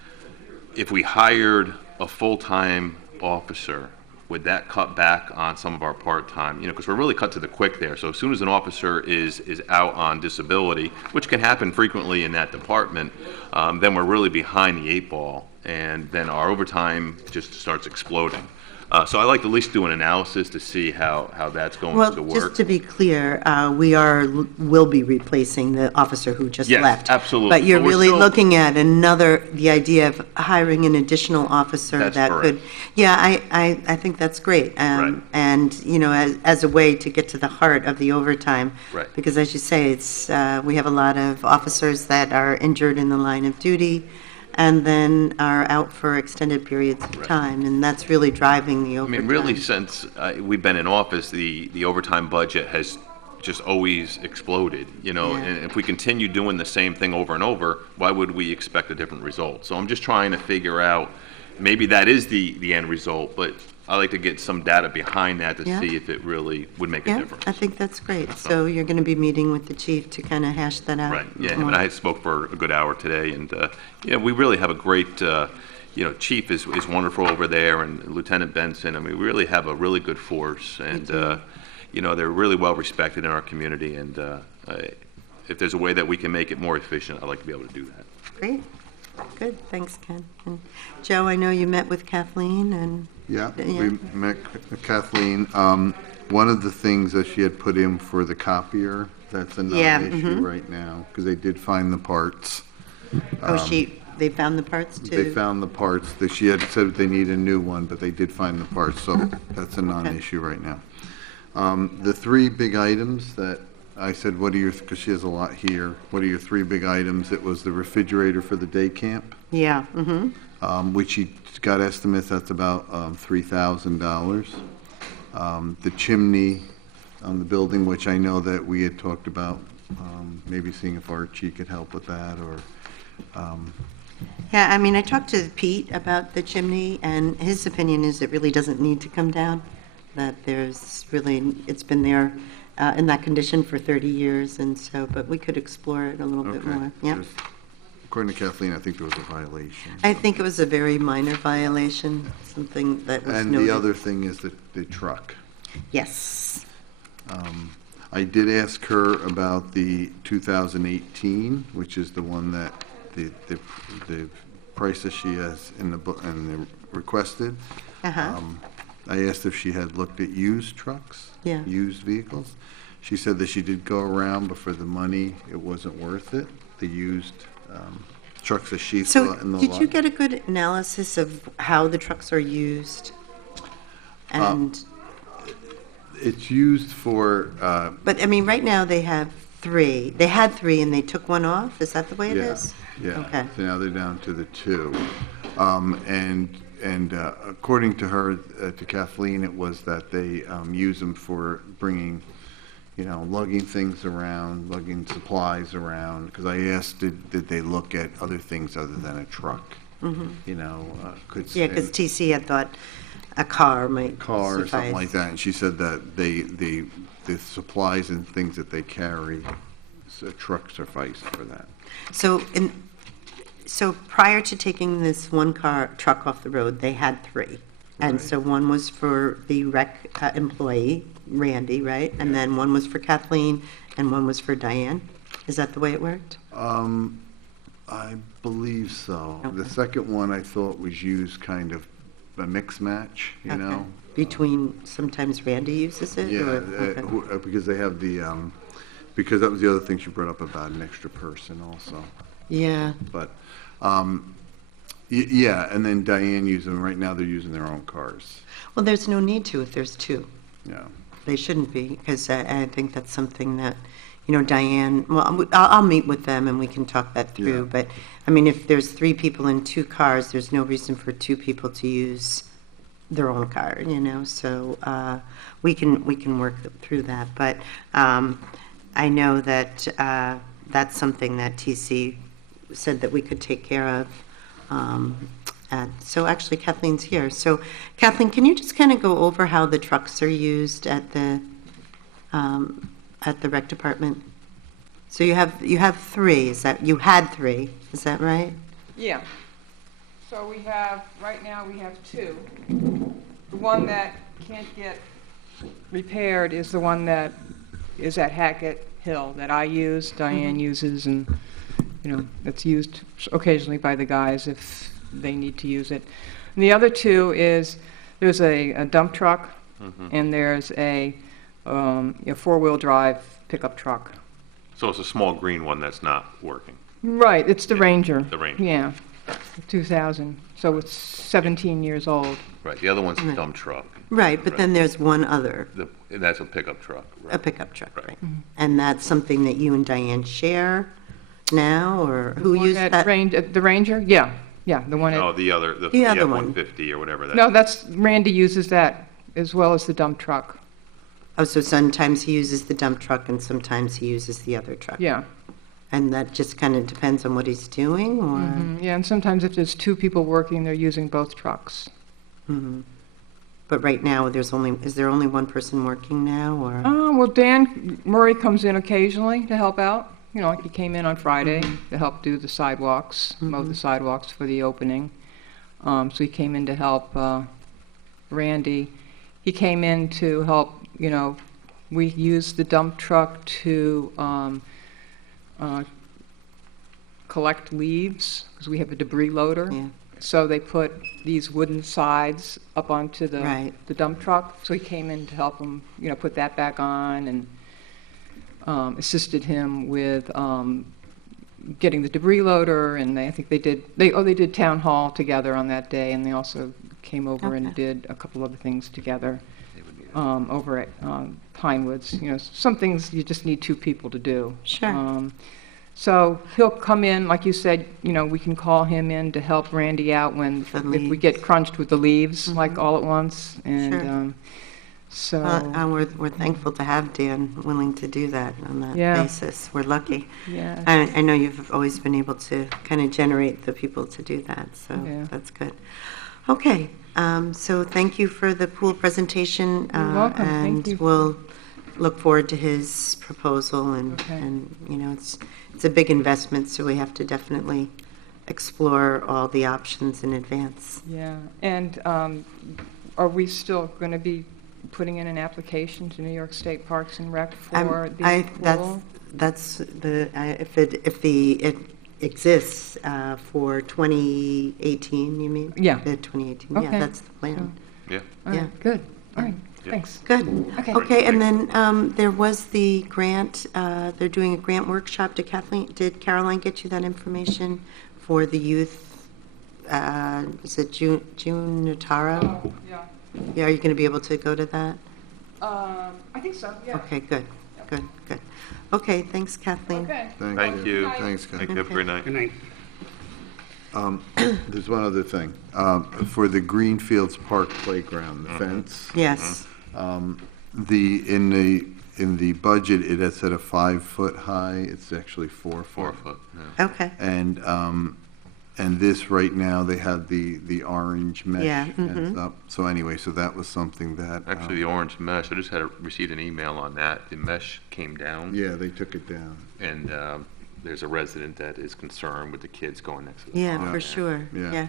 if we hired a full-time officer, would that cut back on some of our part-time, because we're really cut to the quick there. So as soon as an officer is out on disability, which can happen frequently in that department, then we're really behind the 8 ball, and then our overtime just starts exploding. So I like to at least do an analysis to see how that's going Well, to work. just to be clear, will be replacing the officer who just Yes, left. absolutely. But you're But we're really still- looking at the idea of hiring an additional officer That's that could. correct. Yeah, I think that's great. Right. And, as a way to get to the heart of the overtime. Right. Because as you say, we have a lot of officers that are injured in the line of duty and then are out for extended periods of Right. time, and that's really driving the I overtime. mean, really, since we've been in office, the overtime budget has just always exploded, Yeah. and if we continue doing the same thing over and over, why would we expect a different result? So I'm just trying to figure out, maybe that is the end result, but I like to get some data behind that to Yeah. see if it really would make a Yeah, difference. I think that's great. So you're going to be meeting with the chief to kind of hash that out? Right, yeah, more? and I spoke for a good hour today, and, we really have a great, chief is wonderful over there, and Lieutenant Benson, I mean, we really have a really good force, and, they're really well respected in our community, and if there's a way that we can make it more efficient, I'd like to be able to do that. Great, good, thanks, Ken. And Joe, I know you met with Kathleen, and... Yeah, Yeah. we met Kathleen. One of the things that she had put in for the copier, that's a Yeah, non-issue right now, because they did find the parts. they found the parts too? They found the parts, that she had said they need a new one, but they did find the parts, so that's a non-issue right now. The 3 big items that I said, because she has a lot here, what are your 3 big items? It was the refrigerator for the day camp, Yeah, which she got estimates, that's about $3,000. The chimney on the building, which I know that we had talked about, maybe seeing if Archie could help with that, or, Yeah, I mean, I talked to Pete about the chimney, and his opinion is it really doesn't need to come down, that it's been there in that condition for 30 years, and so, but we could explore it a little bit okay. more. Yeah. According to Kathleen, I think there was a violation. I think it was a very minor violation, something that was And noted. the other thing is the truck. Yes. I did ask her about the 2018, which is the one that the prices she has in the requested. Uh-huh. I asked if she had looked at used trucks, Yeah. used vehicles. She said that she did go around, but for the money, it wasn't worth it. The used trucks that she saw So in the lot. did you get a good analysis of how the trucks are used? And, It's used for, but I mean, right now they have 3. They had 3 and they took one off? Is that the way it yeah, is? yeah. Okay. So now they're down to the 2. And according to her, to Kathleen, it was that they use them for bringing, lugging things around, lugging supplies around. Because I asked, did they look at other things other than a truck? Could Yeah, because and TC had thought a car might car or something like suffice. that. And she said that the supplies and things that they carry, a truck sufficed for that. So prior to taking this truck off the road, they had 3. And Right. so one was for the rec employee, Randy, right? And then one was for Kathleen and one was for Diane? Is that the way it worked? I believe so. The Okay. second one I thought was used kind of a mix match, you Okay. know? Between, sometimes Randy uses it? Yeah, or- okay. because they have because that was the other thing she brought up about an extra person also. Yeah, But, yeah, and then Diane used them, right now they're using their own cars, well, there's no need to if there's 2. yeah. They shouldn't be, because I think that's something that, Diane, well, I'll meet with them and we can talk that through. Yeah. But, I mean, if there's 3 people in 2 cars, there's no reason for 2 people to use their own car, so we can work through that. But I know that that's something that TC said that we could take care of. So actually Kathleen's here. So Kathleen, can you just kind of go over how the trucks are used at the rec department? So you have 3, you had 3, is that right? Yeah. So we have, right now we have 2. The one that can't get repaired is the one that is at Hackett Hill that I use, Diane uses, and, you know, it's used occasionally by the guys if they need to use it. And the other two is, there's a dump truck, and there's a four-wheel drive pickup truck. So it's a small green one that's not working. Right, it's the Ranger. The Ranger. Yeah, 2000, so it's 17 years old. Right, the other one's a dump truck. Right, but then there's one other, And that's a pickup truck, right? a pickup truck, right? Mm-hmm. And that's something that you and Diane share now, or who One used at that? the Ranger? Yeah, the one Oh, at, the other one. F-150 or whatever that. no, that's, Randy uses that as well as the dump truck. Oh, so sometimes he uses the dump truck and sometimes he uses the other truck? Yeah. And that just kind of depends on what he's doing, or? Yeah, and sometimes if there's two people working, they're using both trucks. But right now, is there only one person working now, or? Well, Dan Murray comes in occasionally to help out. You know, like he came in on Friday to help do the sidewalks, mow the sidewalks for the opening. So he came in to help Randy. He came in to help, you know, we used the dump truck to collect leaves, because we have a debris loader. Yeah. So they put these wooden sides up onto Right. the dump truck. So he came in to help him, you know, put that back on, and assisted him with getting the debris loader. And I think they did town hall together on that day, and they also came over and did a couple other things together over at Pinewoods. You know, some things you just need two people to do. Sure. So he'll come in, like you said, you know, we can call him in to help Randy out if we get crunched with the leaves, like all at once. And so. And we're thankful to have Dan willing to do that on that Yeah. basis. We're lucky. Yeah. I know you've always been able to kind of generate the people to do that, so Yeah. that's good. Okay, so thank you for the pool presentation. You're welcome. Thank you. And we'll look forward to his proposal, and, Okay. and, you know, it's a big investment, so we have to definitely explore all the options in advance. Yeah, and are we still going to be putting in an application to New York State Parks and Rec for the pool? That's if it exists for 2018, you mean? Yeah. The 2018, Okay. yeah, that's the plan. Yeah. All right, Yeah. good. All right, Yeah. thanks. Good. Okay. Okay, and then there was the grant, they're doing a grant workshop. Did Caroline get you that information for the youth? Is it June Notaro? Oh, yeah. Yeah, are you going to be able to go to that? I think so, yeah. Okay, good. Okay, thanks, Kathleen. Okay. Thank you. Thanks, Ken. Thank you. Have a great night. Good night. There's one other thing. For the Greenfields Park Playground, the fence, Yes. in the budget, it has set a 5-foot high. It's actually 4 4 foot. foot, yeah. Okay. And this, right now, they had the orange mesh. Yeah, fence up. So anyway, so that was something that. Actually, the orange mesh, I just received an email on that. The mesh came down, Yeah, they took it down. and there's a resident that is concerned with the kids going next to the Yeah, pond. for sure. Yeah. Yeah.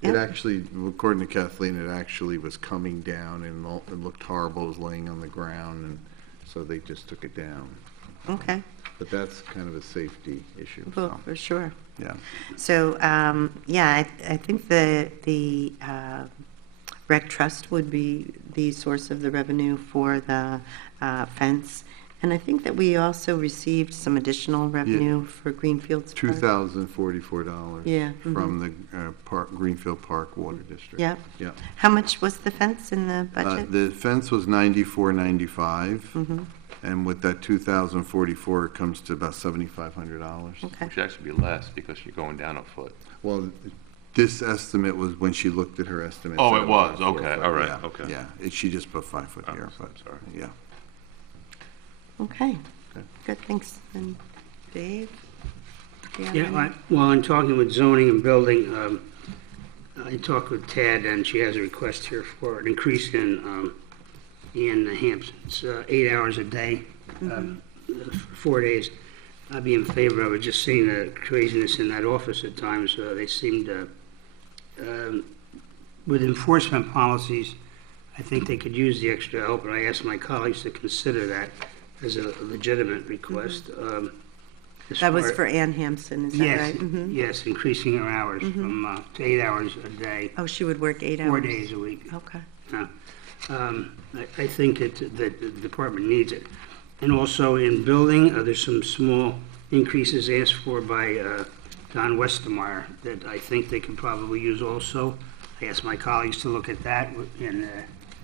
It Yeah. actually, according to Kathleen, it actually was coming down and it looked horrible. It was laying on the ground, and so they just took it down. Okay. But that's kind of a safety issue, Well, so, for sure. yeah. So, yeah, I think the Rec Trust would be the source of the revenue for the fence. And I think that we also received some additional revenue for Greenfields Park. $2,044. Yeah, From the Greenfield Park Water District. Yep. Yeah. How much was the fence in the budget? The fence was $94.95, and with that $2,044, it comes to about $7,500. Okay. Which should actually be less because you're going down a foot. Well, this estimate was when she looked at her estimate. Oh, so it was. about 4 Okay, foot. all right, Yeah, okay. Yeah, she just put 5 foot here, I'm but, sorry. yeah. Okay, good, thanks. And Dave? do you have Yeah, any? well, in talking with zoning and building, I talked with Tad, and she has a request here for an increase in Hampton's 8 hours a day, 4 days. I'd be in favor of it, just seeing the craziness in that office at times. They seem to, with enforcement policies, I think they could use the extra help, and I asked my colleagues to consider that as a legitimate request. As That was far- for Ann Hampson, is that Yes, right? yes, increasing her hours from to 8 hours a day, Oh, she would work 8 hours? 4 days a week. Okay. Yeah. I think that the department needs it. And also in building, there's some small increases asked for by Don Westermeyer that I think they could probably use also. I asked my colleagues to look at that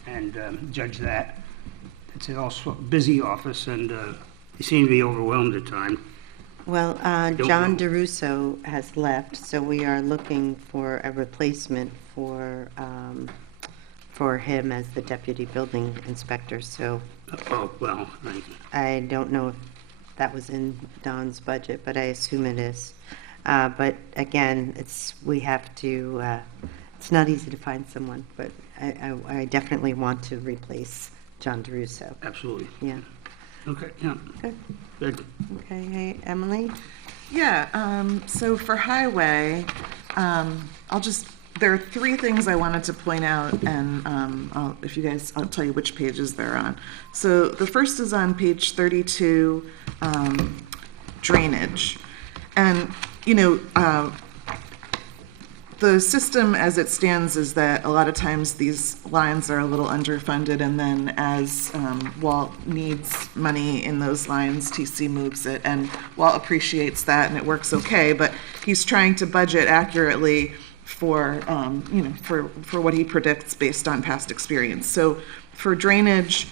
and judge that. It's also a busy office, and they seem to be overwhelmed at times. Well, Don't John know. DeRusso has left, so we are looking for a replacement for him as the deputy building inspector. So Oh, well, I don't know if that was in Don's budget, but I assume it is. But again, we have to, it's not easy to find someone, but I definitely want to replace John DeRusso. absolutely. Yeah. Okay, yeah, Good. good. Okay, hey, Emily? Yeah, so for highway, there are 3 things I wanted to point out, and I'll tell you which pages they're on. So the first is on page 32, drainage. And, the system as it stands is that a lot of times these lines are a little underfunded, and then as Walt needs money in those lines, TC moves it, and Walt appreciates that, and it works okay, but he's trying to budget accurately for what he predicts based on past experience. So for drainage,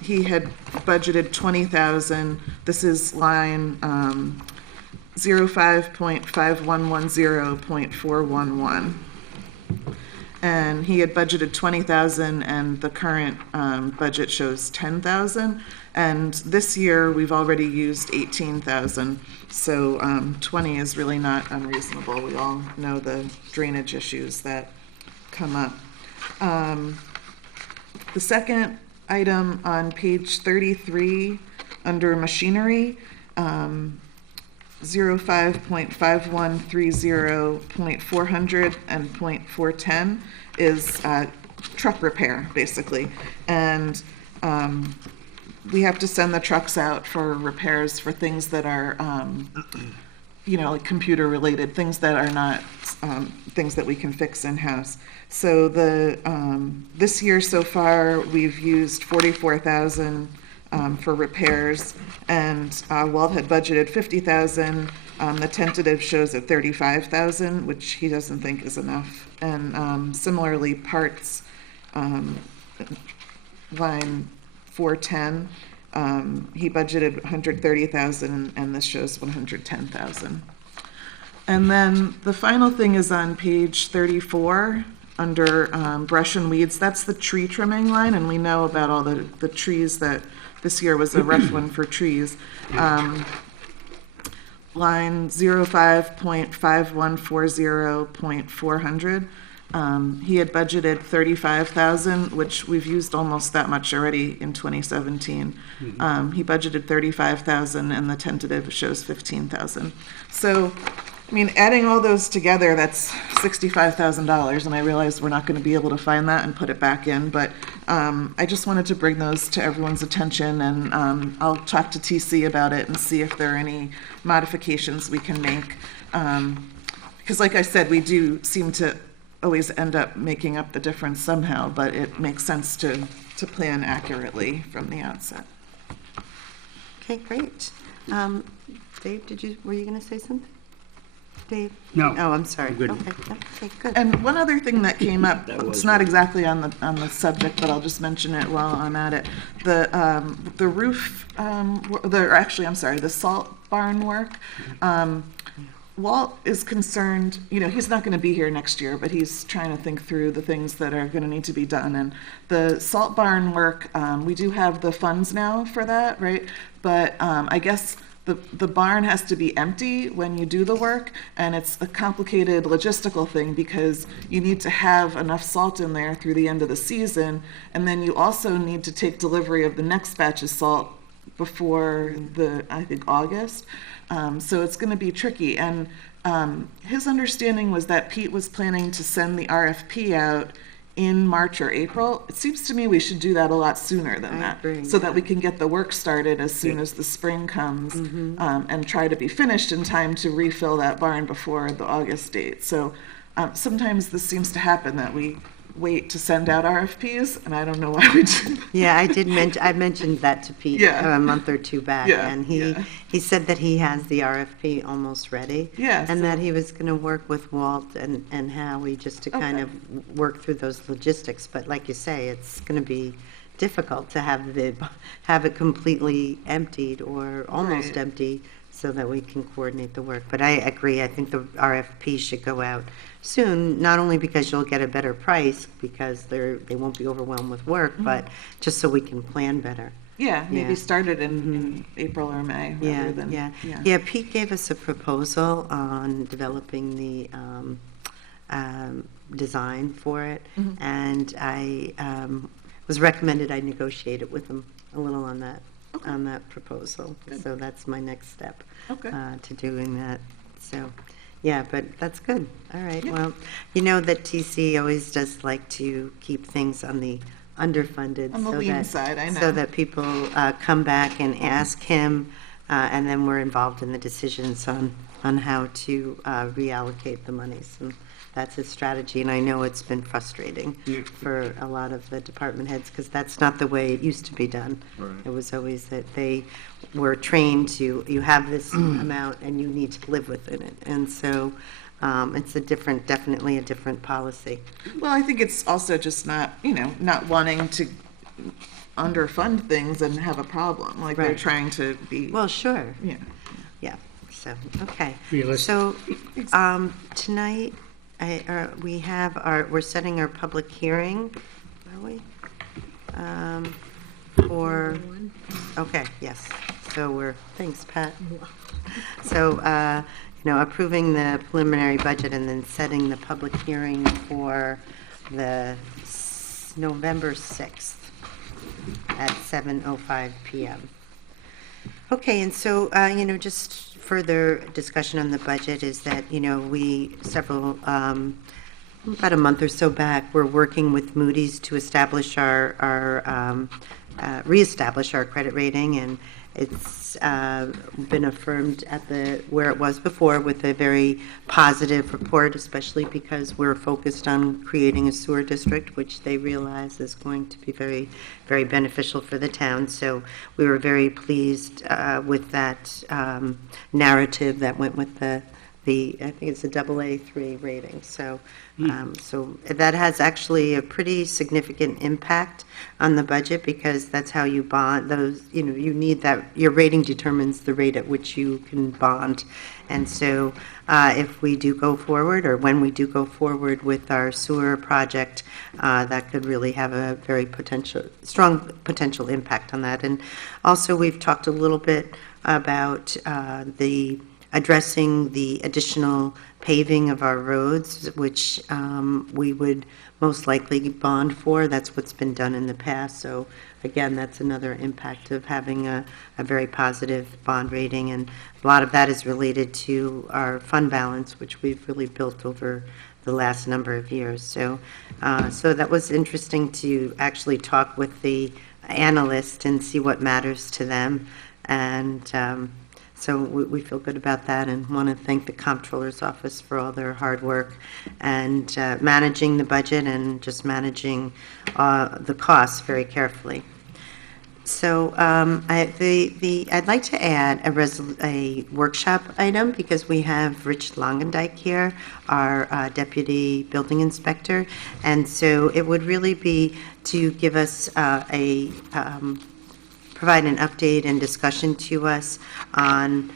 he had budgeted 20,000. This is line 05.5110.411. And he had budgeted 20,000, and the current budget shows 10,000. And this year, we've already used 18,000, so 20 is really not unreasonable. We all know the drainage issues that come up. The second item on page 33, under machinery, 05.5130.400 and .410 is truck repair, basically. And we have to send the trucks out for repairs for things that are, like computer-related, things that are not things that we can fix in-house. So this year so far, we've used 44,000 for repairs, and Walt had budgeted 50,000. The tentative shows at 35,000, which he doesn't think is enough. And similarly, parts, line 410, he budgeted 130,000, and this shows 110,000. And then the final thing is on page 34, under brush and weeds. That's the tree trimming line, and we know about all the trees that this year was a rough one for trees. Line 05.5140.400. He had budgeted 35,000, which we've used almost that much already in 2017. He budgeted 35,000, and the tentative shows 15,000. So, adding all those together, that's $65,000, and I realize we're not going to be able to find that and put it back in, but I just wanted to bring those to everyone's attention, and I'll talk to TC about it and see if there are any modifications we can make. Because like I said, we do seem to always end up making up the difference somehow, but it makes sense to plan accurately from the outset. Okay, great. Dave, were you going to say something? Dave? No. Oh, I'm sorry. I'm good. Okay, good. And one other thing that came up, That was it's not exactly on the subject, but I'll just mention it while I'm at it. The roof, the salt barn work. Walt is concerned, he's not going to be here next year, but he's trying to think through the things that are going to need to be done. And the salt barn work, we do have the funds now for that, right? But I guess the barn has to be empty when you do the work, and it's a complicated logistical thing because you need to have enough salt in there through the end of the season, and then you also need to take delivery of the next batch of salt before August. So it's going to be tricky. And his understanding was that Pete was planning to send the RFP out in March or April, it seems to me we should do that a lot sooner than I that. agree, So yeah. that we can get the work started as soon as the spring comes, and try to be finished in time to refill that barn before the August date. So sometimes this seems to happen, that we wait to send out RFPs, and I don't know why we do that. Yeah, I mentioned that to Pete Yeah. a month or two back, Yeah, and yeah. he said that he has the RFP almost ready. Yeah, And so- that he was going to work with Walt and Howie just to kind Okay. of work through those logistics. But like you say, it's going to be difficult to have it completely emptied or almost Right. empty so that we can coordinate the work. But I agree, I think the RFP should go out soon, not only because you'll get a better price, because they won't be overwhelmed with work, but just so we can plan better. Yeah, maybe Yeah. start it in April or May Yeah, rather than. yeah. Pete gave us a proposal on developing the design for it, and I was recommended I negotiate it with him a little on that proposal. So that's my next step Okay. to doing that. So, yeah, but that's good. All right. Yeah. Well, you know that TC always does like to keep things on the underfunded, On the so lean that side, I know. so that people come back and ask him, and then we're involved in the decisions on how to reallocate the monies. And that's his strategy, and I know it's been frustrating for a lot of the department heads, because that's not the way it used to be done. Right. It was always that they were trained to, you have this amount and you need to live within it. And so it's definitely a different policy. Well, I think it's also just not wanting to underfund things and have a problem. Like they're Right. trying to be. Well, sure. Yeah. Yeah, so, okay. Realistic. So, tonight, we're setting our public hearing, are we? Okay, yes, so thanks, Pat. So, approving the preliminary budget and then setting the public hearing for the November 6th at 7:05 PM. Okay, and so, just further discussion on the budget is that, about a month or so back, we're working with Moody's to establish reestablish our credit rating, and it's been affirmed where it was before with a very positive report, especially because we're focused on creating a sewer district, which they realize is going to be very, very beneficial for the town. So we were very pleased with that narrative that went with the I think it's a AA3 rating. So, so that has actually a pretty significant impact on the budget, because that's how you bond those. You need that. Your rating determines the rate at which you can bond, and so if we do go forward, or when we do go forward with our sewer project, that could really have a very strong potential impact on that. And also, we've talked a little bit about addressing the additional paving of our roads, which we would most likely bond for. That's what's been done in the past. So again, that's another impact of having a very positive bond rating. And a lot of that is related to our fund balance, which we've really built over the last number of years. So, so that was interesting to actually talk with the analyst and see what matters to them. And so we feel good about that, and want to thank the Comptroller's Office for all their hard work and managing the budget and just managing the costs very carefully. So I'd like to add a workshop item, because we have Rich Longendijk here, our Deputy Building Inspector, and so it would really be to give us provide an update and discussion to us on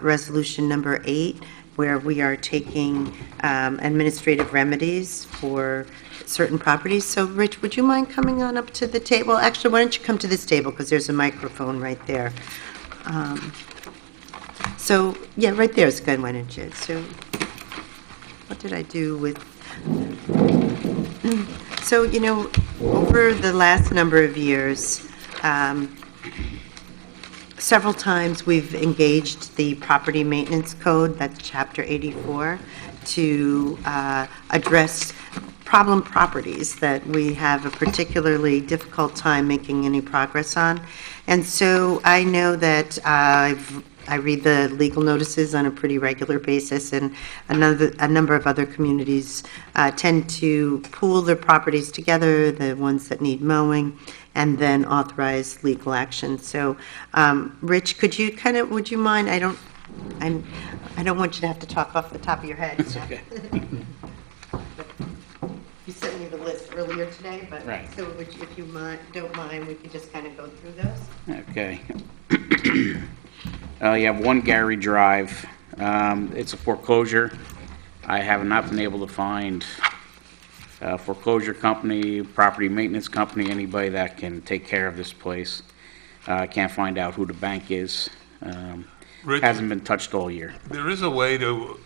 resolution number 8, where we are taking administrative remedies for certain properties. So Rich, would you mind coming on up to the table? Well, actually, why don't you come to this table, because there's a microphone right there. So, yeah, right there is good. Why don't you? So what did I do with... So, over the last number of years, several times we've engaged the Property Maintenance Code, that's Chapter 84, to address problem properties that we have a particularly difficult time making any progress on. And so I know that I read the legal notices on a pretty regular basis, and a number of other communities tend to pool their properties together, the ones that need mowing, and then authorize legal action. So, Rich, would you mind, I don't want you to have to talk off the top of your head. It's okay. You sent me the list earlier today, but, Right. so if you don't mind, we could just kind of go through those. Okay. You have 1 Gary Drive. It's a foreclosure. I have not been able to find a foreclosure company, property maintenance company, anybody that can take care of this place. I can't find out who the bank is. Rich, Hasn't been touched all year. there is a way to,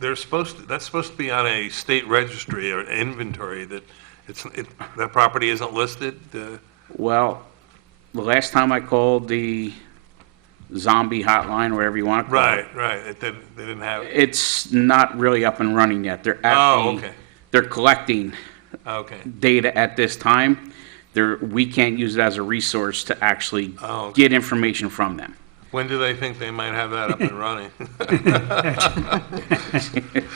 that's supposed to be on a state registry or inventory that that property isn't listed. Well, the last time I called the zombie hotline, whatever you want to call it, Right, they didn't have it. it's not really up and running yet. They're actually, okay. they're collecting Okay, data at this time. We can't use it as a resource to actually Oh, okay. get information from them. when do they think they might have that up and running?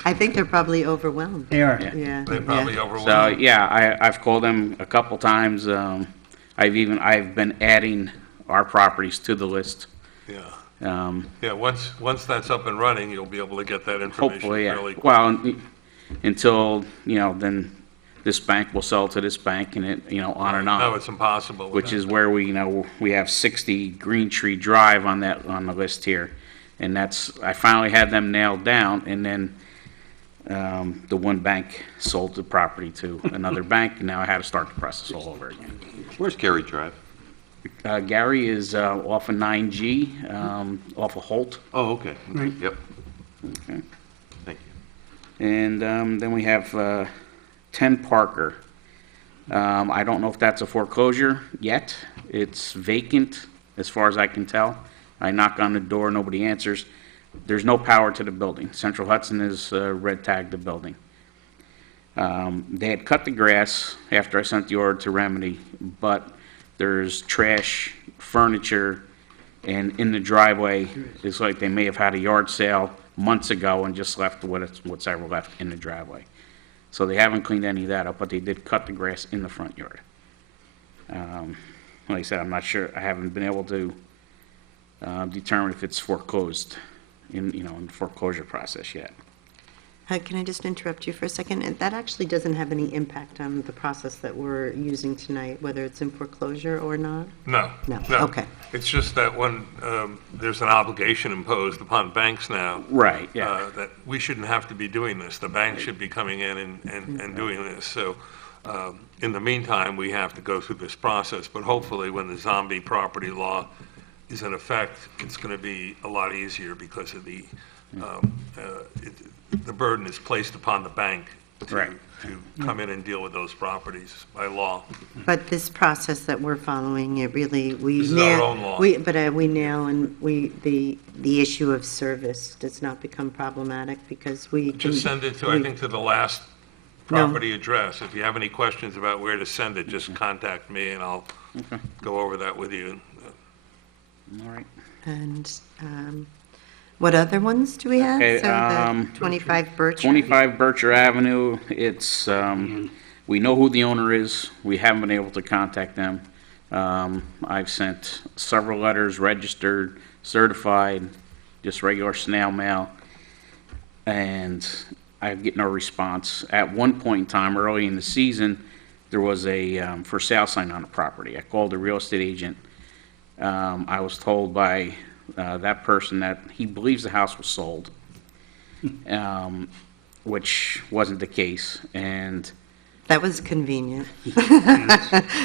I think they're probably overwhelmed. They are. Yeah. They're probably So, overwhelmed. yeah, I've called them a couple times. I've been adding our properties to the list. Yeah, yeah, once that's up and running, you'll be able to get that information Hopefully, yeah. fairly quick. Well, until, then this bank will sell to this bank and it, on and on. No, it's impossible. Which is where we have 60 Green Tree Drive on the list here. And I finally had them nailed down, and then the one bank sold the property to another bank, and now I had to start the process all over again. Where's Gary Drive? Gary is off of 9G, off of Holt. Oh, okay. Right. Yep. Okay. Thank you. And then we have 10 Parker. I don't know if that's a foreclosure yet. It's vacant, as far as I can tell. I knock on the door, nobody answers. There's no power to the building. Central Hudson has red tagged the building. They had cut the grass after I sent the order to Remedy, but there's trash, furniture, and in the driveway, it's like they may have had a yard sale months ago and just left what's ever left in the driveway. So they haven't cleaned any of that up, but they did cut the grass in the front yard. Like I said, I'm not sure, I haven't been able to determine if it's foreclosed in the foreclosure process yet. Can I just interrupt you for a second? And that actually doesn't have any impact on the process that we're using tonight, whether it's in foreclosure or not? No. No, okay. It's just that when there's an obligation imposed upon banks now. Right, yeah. That we shouldn't have to be doing this. The bank should be coming in and doing this. So in the meantime, we have to go through this process. But hopefully, when the zombie property law is in effect, it's going to be a lot easier because of the burden is placed upon the bank to come in and deal with those properties by law. But this process that we're following, it really, This is our own law. we nail, and the issue of service does not become problematic because we can. Just send it to, I think, to the last property address. If you have any questions about where to send it, just contact me and I'll go over that with you. All right. And what other ones do we have? Okay, So the 25 Birch. 25 Bircher Avenue, it's, we know who the owner is. We haven't been able to contact them. I've sent several letters, registered, certified, just regular snail mail, and I get no response. At one point in time, early in the season, there was a for sale sign on the property. I called the real estate agent. I was told by that person that he believes the house was sold, which wasn't the case. And That was convenient.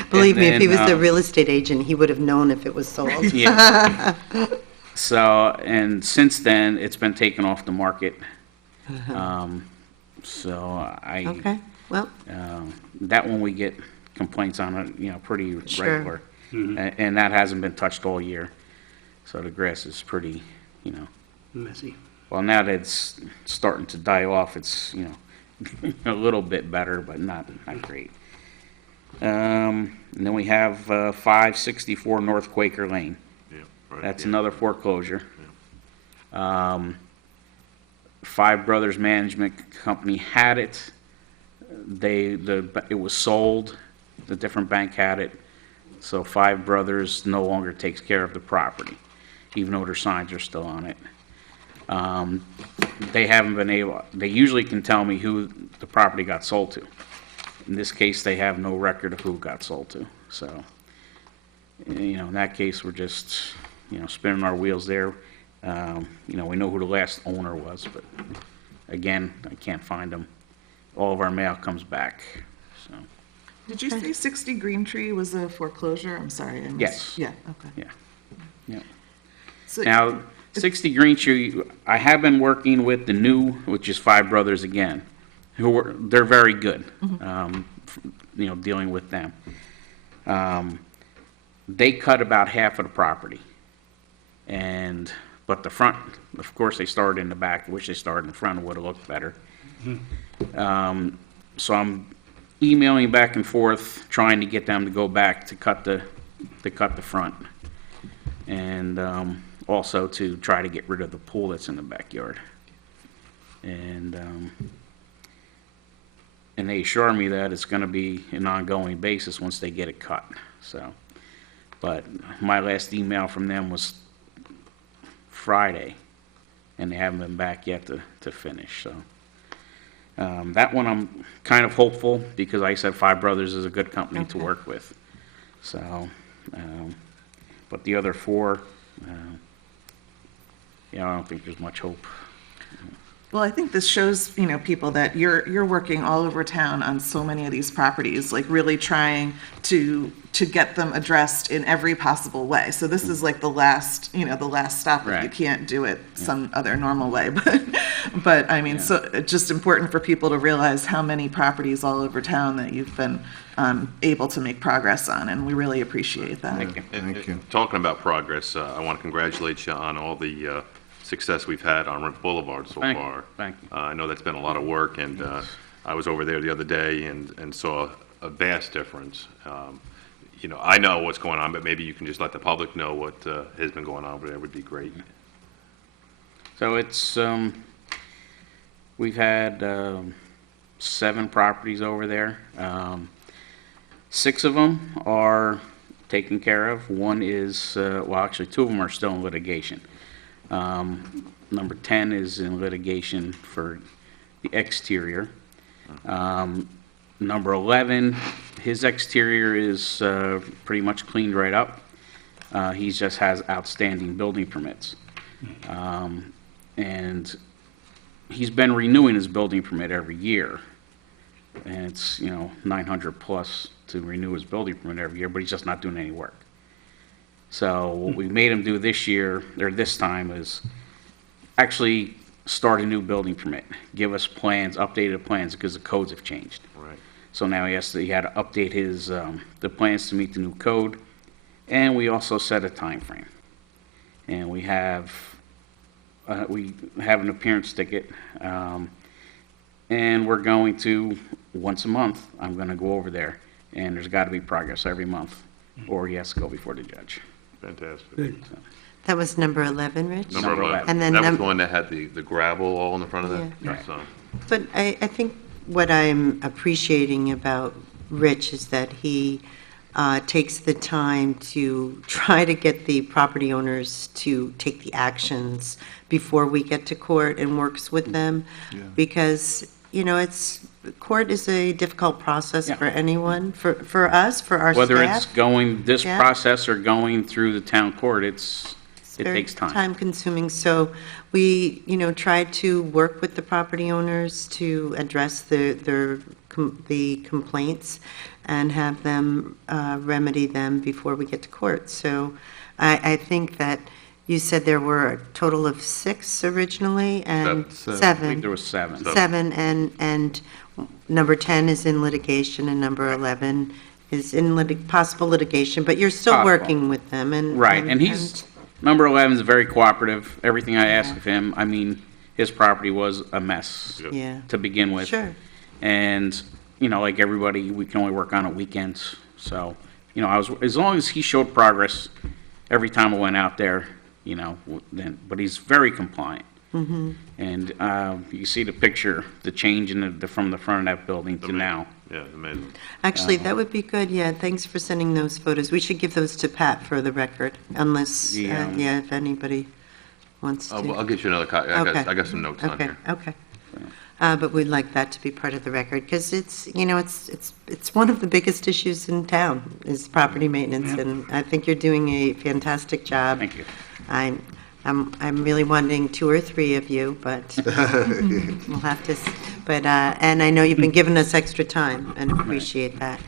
Believe me, if he was the real estate agent, he would have known if it was sold. yeah. So, and since then, it's been taken off the market. So Okay, well, that one we get complaints on it, pretty Sure. regular. And that hasn't been touched all year. So the grass is pretty, Messy. well, now that it's starting to die off, it's, a little bit better, but not great. And then we have 564 North Quaker Lane. Yeah, right, That's yeah. another foreclosure. Five Brothers Management Company had it. It was sold. The different bank had it. So Five Brothers no longer takes care of the property, even though their signs are still on it. They haven't been able, they usually can tell me who the property got sold to. In this case, they have no record of who it got sold to. So, in that case, we're just, spinning our wheels there. We know who the last owner was, but again, I can't find them. All of our mail comes back, so, Did you say 60 Green Tree was a foreclosure? I'm sorry. I missed- Yes. Yeah, okay. yeah. So- Now, 60 Green Tree, I have been working with the new, which is Five Brothers again, they're very good, dealing with them. They cut about half of the property. But the front, of course, they started in the back. I wish they started in the front, it would have looked better. So I'm emailing back and forth, trying to get them to go back to cut the front. And also to try to get rid of the pool that's in the backyard. And they assure me that it's gonna be an ongoing basis once they get it cut, so. But my last email from them was Friday, and they haven't been back yet to finish, so. That one I'm kind of hopeful, because like I said, Five Brothers is a good company to Okay. work with, so. But the other four, I don't think there's much hope. Well, I think this shows, people that you're working all over town on so many of these properties, like really trying to get them addressed in every possible way. So this is like the last stop. If you Right. can't do it some other normal way, but I mean, so it's just important for people to realize how many properties all over town that you've been able to make progress on, and we really appreciate that. Thank you. Thank you. Talking about progress, I want to congratulate you on all the success we've had on Rent Boulevard so Thank you. far. Thank you. I know that's been a lot of work, and I was over there the other day and saw a vast difference. I know what's going on, but maybe you can just let the public know what has been going on, but that would be great. So it's, we've had 7 properties over there. 6 of them are taken care of. One is, actually 2 of them are still in litigation. Number 10 is in litigation for the exterior. Number 11, his exterior is pretty much cleaned right up. He just has outstanding building permits. And he's been renewing his building permit every year. And it's, $900 plus to renew his building permit every year, but he's just not doing any work. So what we made him do this time, is actually start a new building permit. Give us plans, updated plans, because the codes have changed. Right. So now he had to update his, the plans to meet the new code, and we also set a time frame. And we have an appearance ticket, and we're going to, once a month, I'm gonna go over there, and there's gotta be progress every month, or he has to go before the judge. Fantastic. Good. That was number 11, Rich? Number Number 11. And then That was num- the one that had the gravel all in the front of that? Yeah. Right. So, But I think what I'm appreciating about Rich is that he takes the time to try to get the property owners to take the actions before we get to court, and works with them. Because, court is a difficult process Yeah. for anyone, for us, for our staff. Whether it's going this Yeah. process or going through the town court, it very takes time. time-consuming, so we, try to work with the property owners to address the complaints and have them remedy them before we get to court. So I think that you said there were a total of 6 originally, and Seven. I think there was 7. 7, and number 10 is in litigation, and number 11 is in possible litigation, but you're still Possible. working with them, and. Right, and he's, number 11 is very cooperative. Everything I ask of him, his property was a mess Yeah. to begin with. Sure. And, you know, like everybody, we can only work on it weekends. So, you know, as long as he showed progress every time I went out there, you know, then, but he's very compliant. And you see the picture, the change in from the front of that building to now. Yeah, amazing. Actually, that would be good, yeah, thanks for sending those photos. We should give those to Pat for the record, unless, Yeah. yeah, if anybody wants to. I'll get you another copy. Okay. I got some notes on Okay, here. okay. But we'd like that to be part of the record, because it's, you know, it's one of the biggest issues in town, is property maintenance, and I think you're doing a fantastic job. Thank you. I'm really wanting 2 or 3 of you, but we'll have to, and I know you've been giving us extra time, and appreciate that.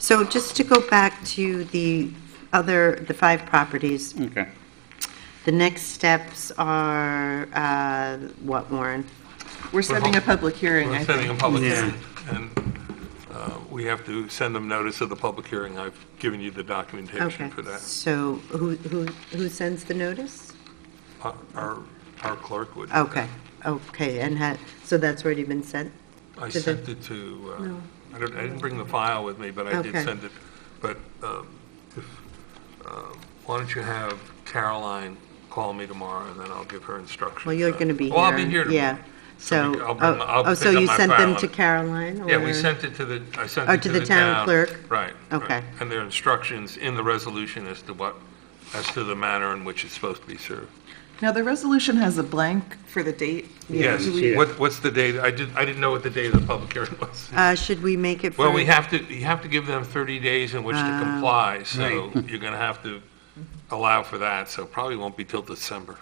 So just to go back to the 5 properties, Okay. the next steps are, what, Warren? We're setting a public hearing, We're I setting a think. public hearing, and we have to send them notice of the public hearing. I've given you the documentation Okay, for that. so who sends the notice? Our clerk would. Okay, okay, and so that's already been sent? I to the- sent it to, I didn't bring the file with me, but I did Okay. send it. But why don't you have Caroline call me tomorrow, and then I'll give her instructions. Well, you're going to be here. Well, I'll be here tomorrow. Yeah, so, I'll so pick up you my sent file them and- to Caroline? Yeah, or- we sent it to the, I sent Oh, it to the town clerk? Right. right. Okay. And there are instructions in the resolution as to the manner in which it's supposed to be served. Now, the resolution has a blank for the date. Yes, Do we- what's the date? I didn't know what the date of the public hearing was. Should we make it for? Well, you have to give them 30 days in which to comply, so you're gonna have to allow for that, so probably won't be till December.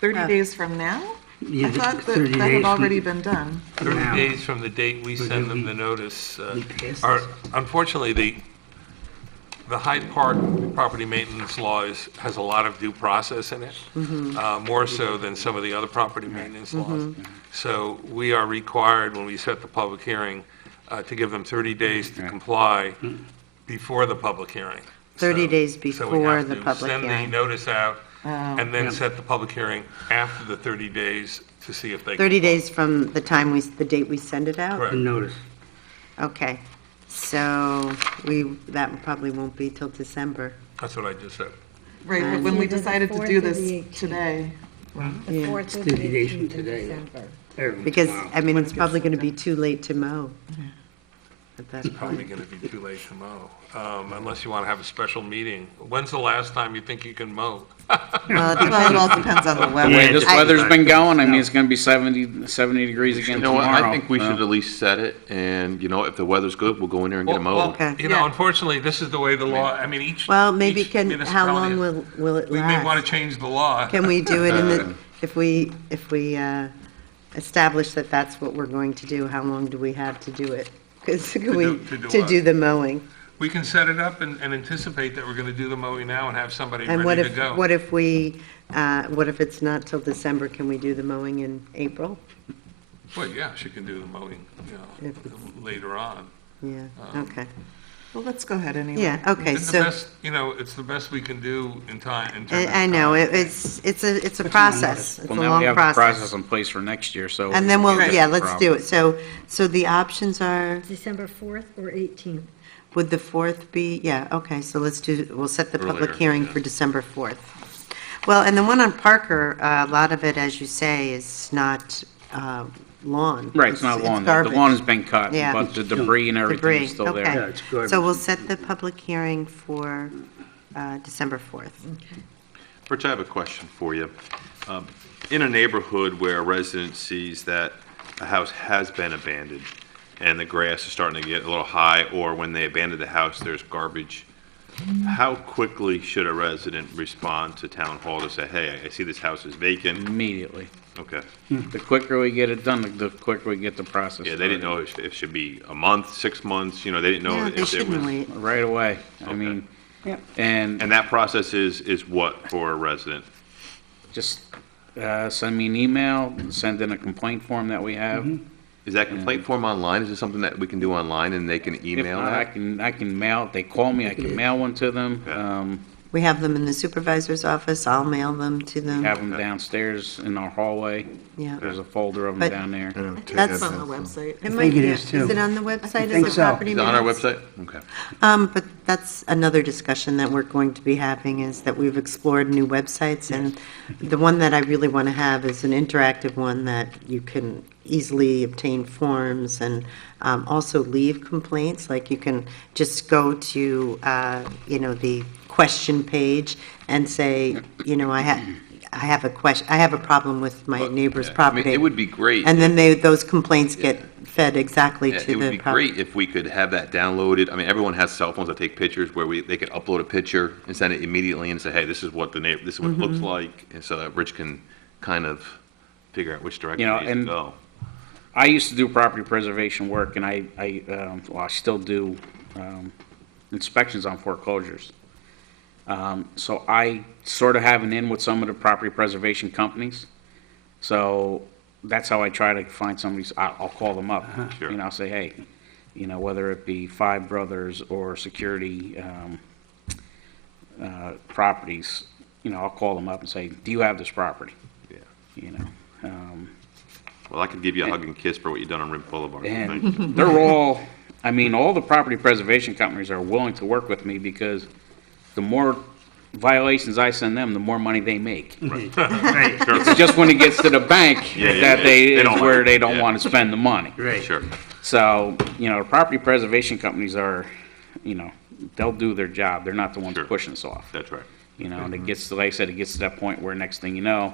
30 days from now? Yeah, I thought that 30 that days had from- already been done. 30 Now. days from the date we send them the notice. we pass Our- this. Unfortunately, the Hyde Park property maintenance law has a lot of due process in it, more so than some of the other property maintenance laws. So we are required, when we set the public hearing, to give them 30 days to comply before the public hearing. 30 days So we before have the to public Send hearing. the notice out, and then set the public hearing after the 30 days to see if they. 30 comply. days from the date we send it out? Correct. A notice. Okay, so that probably won't be till December. That's what I just said. Right, but when we Either the decided to 4th do or this the 18th. today, The 4th or the 30 days from 18th of today. December. Or Because, tomorrow. I mean, it's probably going to be too late to mow at that Probably point. going to be too late to mow, unless you want to have a special meeting. When's the last time you think you can mow? Well, it well, it depends. all depends on the The weather. way this I- weather's been going, I mean, it's gonna be 70 degrees again You know what, tomorrow. I think we should so. at least set it, and, you know, if the weather's good, we'll go in there and get them Well, mowed. Okay. You know, Yeah. unfortunately, this is the way the law, I mean, each. Well, maybe each how long municipality- will it We may want last? to change the law. Can we do it if we establish that that's what we're going to do, how long do we have to do it? Because to do to what? do the mowing. We can set it up and anticipate that we're going to do the mowing now and have somebody And what ready to if, go. what if it's not till December, can we do the mowing in April? Well, yeah, she can do the mowing, you If know, later on. Yeah, okay. Well, let's go ahead anyway. Yeah, okay, It's the so, best, you know, it's the best we can do in time, in terms of I know, time. it's a process, it's a Well, now we long have a process process. in place for next year, so. And then we'll, Right. yeah, let's do it. So the options are, December 4th or 18th? would the 4th be, yeah, okay, so we'll set the public Earlier, hearing for December 4th. Well, and the one on Parker, a lot of it, as you say, is not lawn. Right, it's not lawn, the garbage. lawn has been cut, Yeah. but the debris and everything Debris, is still okay. there. Yeah, it's garbage. So we'll set the public hearing for December 4th. Rich, I have a question for you. In a neighborhood where a resident sees that a house has been abandoned and the grass is starting to get a little high, or when they abandon the house, there's garbage, how quickly should a resident respond to town hall to say, hey, I see this house is vacant? Immediately. Okay. The quicker we get it done, the quicker we get the process Yeah, they didn't started. know if it should be a month, 6 months, you know, they didn't know Yeah, if they it shouldn't was. wait. Right away, I Okay. mean, and And that process is what for a resident? just send me an email, send in a complaint form that we have. Is that complaint form online? Is it something that we can do online and they can If email not, that? I can mail, they call me, I can mail one to them. Okay. We have them in the supervisor's office. I'll mail them to them. Have them downstairs in our hallway. Yeah. There's a folder of them But- down there. I know Ted That's has It's on the some. website. It might think it be. is, too. Is it on the website? think Is it so. property Is it on our minutes? website? Okay. But that's another discussion that we're going to be having, is that we've explored new websites, and the one that I really want to have is an interactive one that you can easily obtain forms and also leave complaints. Like, you can just go to, the question page and say, I have a question, I have a problem with my neighbor's Yeah, I mean, property. it would be great. And then those complaints get fed exactly Yeah, to it would the be property. great if we could have that downloaded. I mean, everyone has cell phones that take pictures where they could upload a picture and send it immediately and say, hey, this is what this is what it looks like, and so that Rich can kind of figure out which direction You know, he needs to and- go. I used to do property preservation work, and I still do inspections on foreclosures. So I sort of have an in with some of the property preservation companies. So that's how I try to find somebody. I'll call them up. Sure. I'll say, hey, whether it be Five Brothers or Security Properties, I'll call them up and say, do you have this property? Yeah. Um, Well, I could give you a hug and kiss for what you've done on Rim Boulevard. Thank you. And they're all, all the property preservation companies are willing to work with me, because the more violations I send them, the more money they make. Right. It's just when it gets to the bank Yeah, that they, they don't is like where it. they don't Yeah. want to spend the money. Right. Sure. So, the property preservation companies are, they'll do their job. They're not the ones Sure. pushing us off. That's right. And it gets to, like I said, it gets to that point where next thing you know,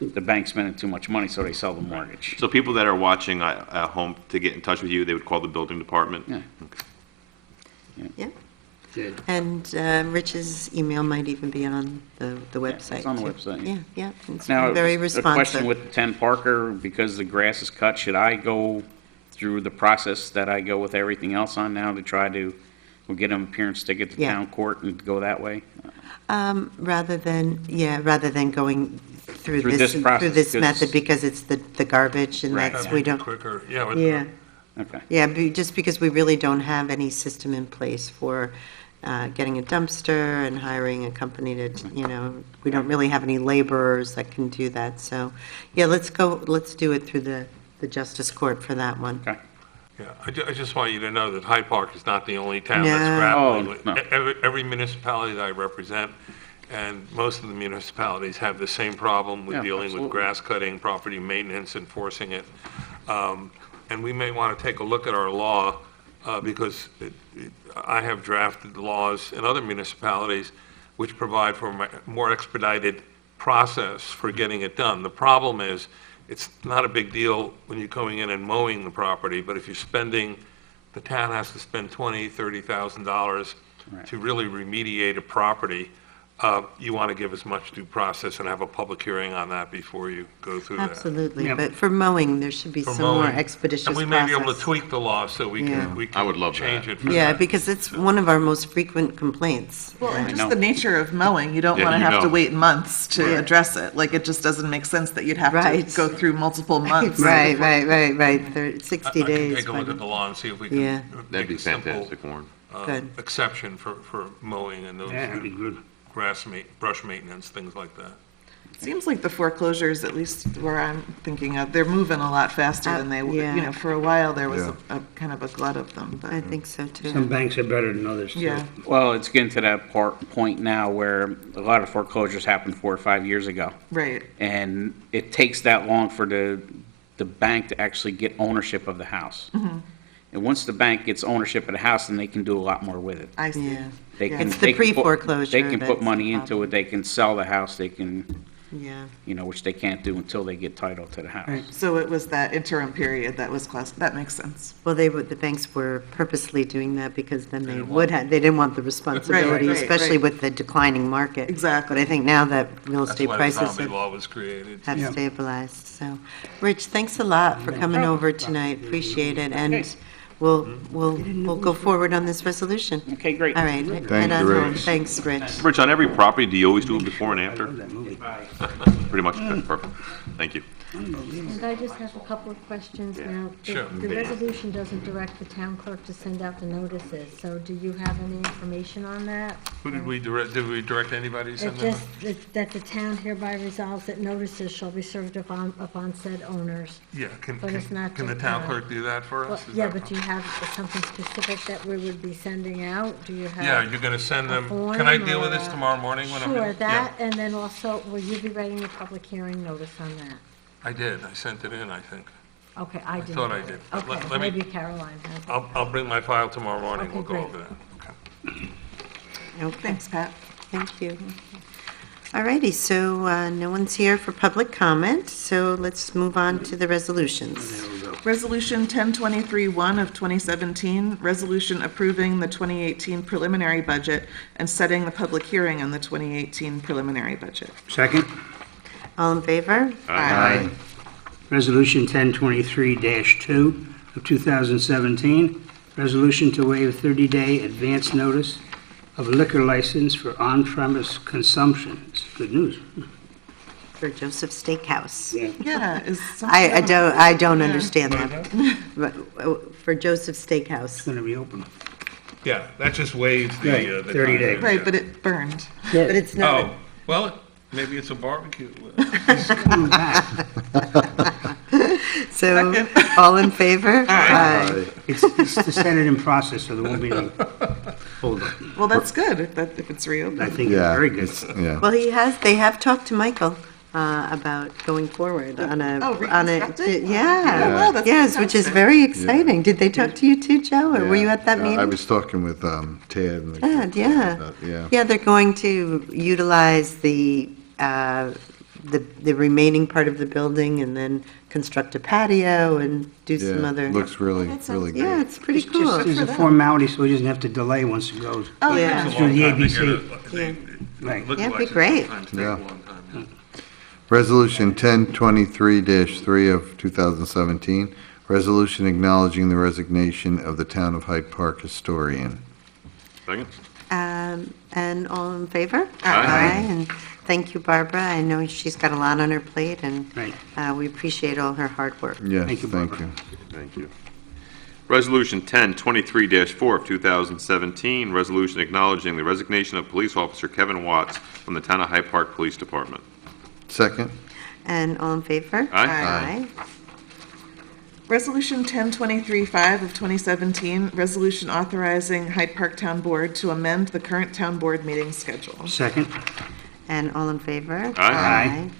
the bank's spending too much money, so they sell the mortgage. So people that are watching at home, to get in touch with you, they would call the building department? Yeah. Yeah. Good. And Rich's email might even be on the website. it's on the too. website, Yeah, yeah. yeah. It's Now, very a question responsive. with 10 Parker, because the grass is cut, should I go through the process that I go with everything else on now to try to, we'll get an appearance ticket to Yeah. town court and go that way? Rather than going through Through this, this process, through this 'cause- method, because it's the garbage, and Right. that's, That'd we be don't, quicker, yeah. Okay. Yeah, just because we really don't have any system in place for getting a dumpster and hiring a company to, we don't really have any laborers that can do that. So, yeah, let's do it through the justice court for that one. Okay. Yeah, I just want you to know that Hyde Park is not the only town No. that's grappling Oh, with. no. Every municipality that I represent, and most of the municipalities have the same problem with Yeah, dealing with absolutely. grass cutting, property maintenance, enforcing it. And we may want to take a look at our law, because I have drafted laws in other municipalities which provide for a more expedited process for getting it done. The problem is, it's not a big deal when you're going in and mowing the property, but if you're spending, the town has to spend $20,000, $30,000 to really remediate a property. You want to give as much due process and have a public hearing on that before you go through that. Absolutely, Yeah. but for mowing, there should be For some more mowing. expeditious And process. we may be able to tweak the law so we Yeah. can, I would love change that. it for Yeah, that. because it's one of our most frequent complaints. Well, and I just know. the nature of mowing, you don't Yeah, want to you have to know. wait months to address it. Like, it just doesn't make sense that you'd have Right. to go through multiple months. Right. 60 I can days. take a look at the law and see if we can Yeah. That'd make be a simple fantastic, Warren. Good. exception for mowing and those Yeah, that'd be good. brush maintenance, things like that. Seems like the foreclosures, at least where I'm thinking of, they're moving a lot faster than they, Yeah. for a while, there was Yeah. a kind of a glut of them, I but, think so too. Some banks are better than others, too. yeah. Well, it's getting to that point now where a lot of foreclosures happened 4 or 5 years ago. Right. And it takes that long for the bank to actually get ownership of the house. And once the bank gets ownership of the house, then they can do a lot more with it. I see. Yeah, They Yeah. can- It's the they can put- pre-foreclosure They can that's put the money into problem. it, they can sell the house, they can, yeah. which they can't do until they get title to the house. Right. So it was that interim period that was that makes sense. Well, the banks were purposely doing that because then they they didn't want the responsibility, right, especially right. with the declining market. Exactly. But I think now that real That's estate why the prices zombie law was created. have Yeah. stabilized, so. Rich, thanks a lot for coming over tonight, appreciate it. And we'll go forward on this resolution. Okay, great. All right. Thank Right on you, home. Rich. Thanks, Rich. Rich, on every property, do you always do it before and after? That movie. Pretty much, okay, perfect. Thank you. And I just have a couple of questions now. Sure. The resolution doesn't direct the town clerk to send out the notices, so do you have any information on that? Who did we direct anybody to send It them? just, that the town hereby resolves that notices shall be served upon said owners. Yeah, but it's not can the to- town clerk do that for Well, us? Is yeah, that- but do you have something specific that we would be sending out? Do you have? Yeah, you're gonna send a them, form can I deal with or this a- tomorrow morning when I'm in? Sure, Yeah, that, and then also, will you be writing a public hearing notice on that? I did, I sent it in, I think. Okay, I didn't. thought I do did. it. Let- Okay, let me- maybe Caroline has. it. I'll bring my file tomorrow morning, Okay, we'll go great. over that. Okay. Okay, Thanks, Pat. thank you. All righty, so no one's here for public comment, so let's move on to the resolutions. Resolution 1023-1 of 2017, resolution approving the 2018 preliminary budget and setting the public hearing on the 2018 preliminary budget. Second, All in favor? Aye. Resolution 1023-2 of 2017, resolution to waive 30-day advance notice of liquor license for on-premise consumption. It's good news. For Joseph Steakhouse. Yeah, is I don't understand that. But, for Joseph Steakhouse. It's going to be open. Yeah, that just waives Right, the 30 time. days. Right, but it burned. But it's not, Oh, well, maybe it's a barbecue. Coming back. so, all in favor? Aye. It's the Senate in process, so there won't be any holdup. Well, that's good if it's I reopened. think it's Yeah, very good. yeah. Well, they have talked to Michael about going forward on Oh, reconstructing? yeah. Oh, wow, that's Yes, which is fantastic. very exciting. Did they talk to you too, Joe, or were you at that Yeah, meeting? I was talking with Ted. And the Ted, yeah. Yeah. Yeah, they're going to utilize the remaining part of the building and then construct a patio and do some Yeah, other. looks really, that sounds really Yeah, good. it's pretty Just cool. as a formality, so he doesn't have to delay once it goes. Oh, Yeah. yeah. Through the Long time to ABC. get it. Yeah. Right. Liquor Yeah, it'd be license great. sometimes take a Yeah. long time, yeah. Resolution 1023-3 of 2017, resolution acknowledging the resignation of the Town of Hyde Park historian. Second? And all in favor? Aye. And thank you, Barbara. I know she's got a lot on her plate, and Right. we appreciate all her hard work. Yes, Thank you, thank Barbara. you. Thank you. Resolution 1023-4 of 2017, resolution acknowledging the resignation of police officer Kevin Watts from the Town of Hyde Park Police Department. Second? And all in favor? Aye. Resolution 1023-5 of 2017, resolution authorizing Hyde Park Town Board to amend the current town board meeting schedule. Second, And all in favor? Aye.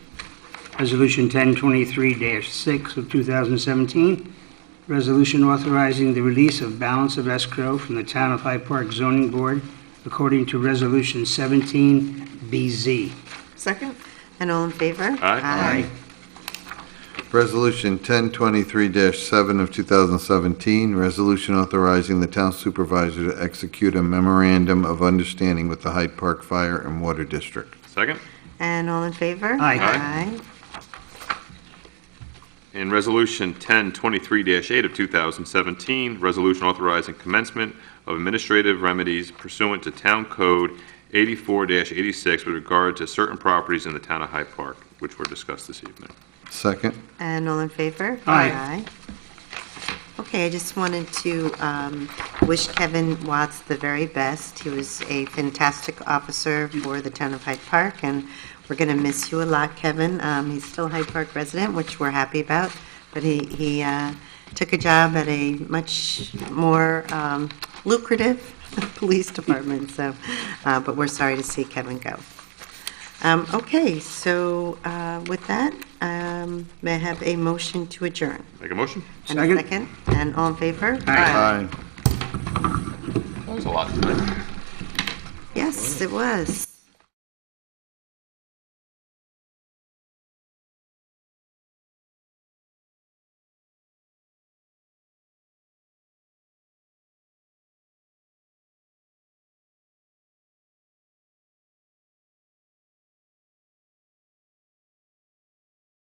resolution 1023-6 of 2017, resolution authorizing the release of balance of escrow from the Town of Hyde Park Zoning Board according to resolution 17BZ. Second? And all in favor? Aye. Resolution 1023-7 of 2017, resolution authorizing the town supervisor to execute a memorandum of understanding with the Hyde Park Fire and Water District. Second? And all in favor? Aye. Aye. And resolution 1023-8 of 2017, resolution authorizing commencement of administrative remedies pursuant to Town Code 84-86 with regard to certain properties in the town of Hyde Park, which were discussed this evening. Second? And all in favor? Aye. Okay, I just wanted to wish Kevin Watts the very best. He was a fantastic officer for the town of Hyde Park, and we're going to miss you a lot, Kevin. He's still a Hyde Park resident, which we're happy about, but he took a job at a much more lucrative police department, so, but we're sorry to see Kevin go. Okay, so with that, may I have a motion to adjourn? Make a motion? And a Second. second? And all in favor? Aye. That was a lot tonight. Yes, it was.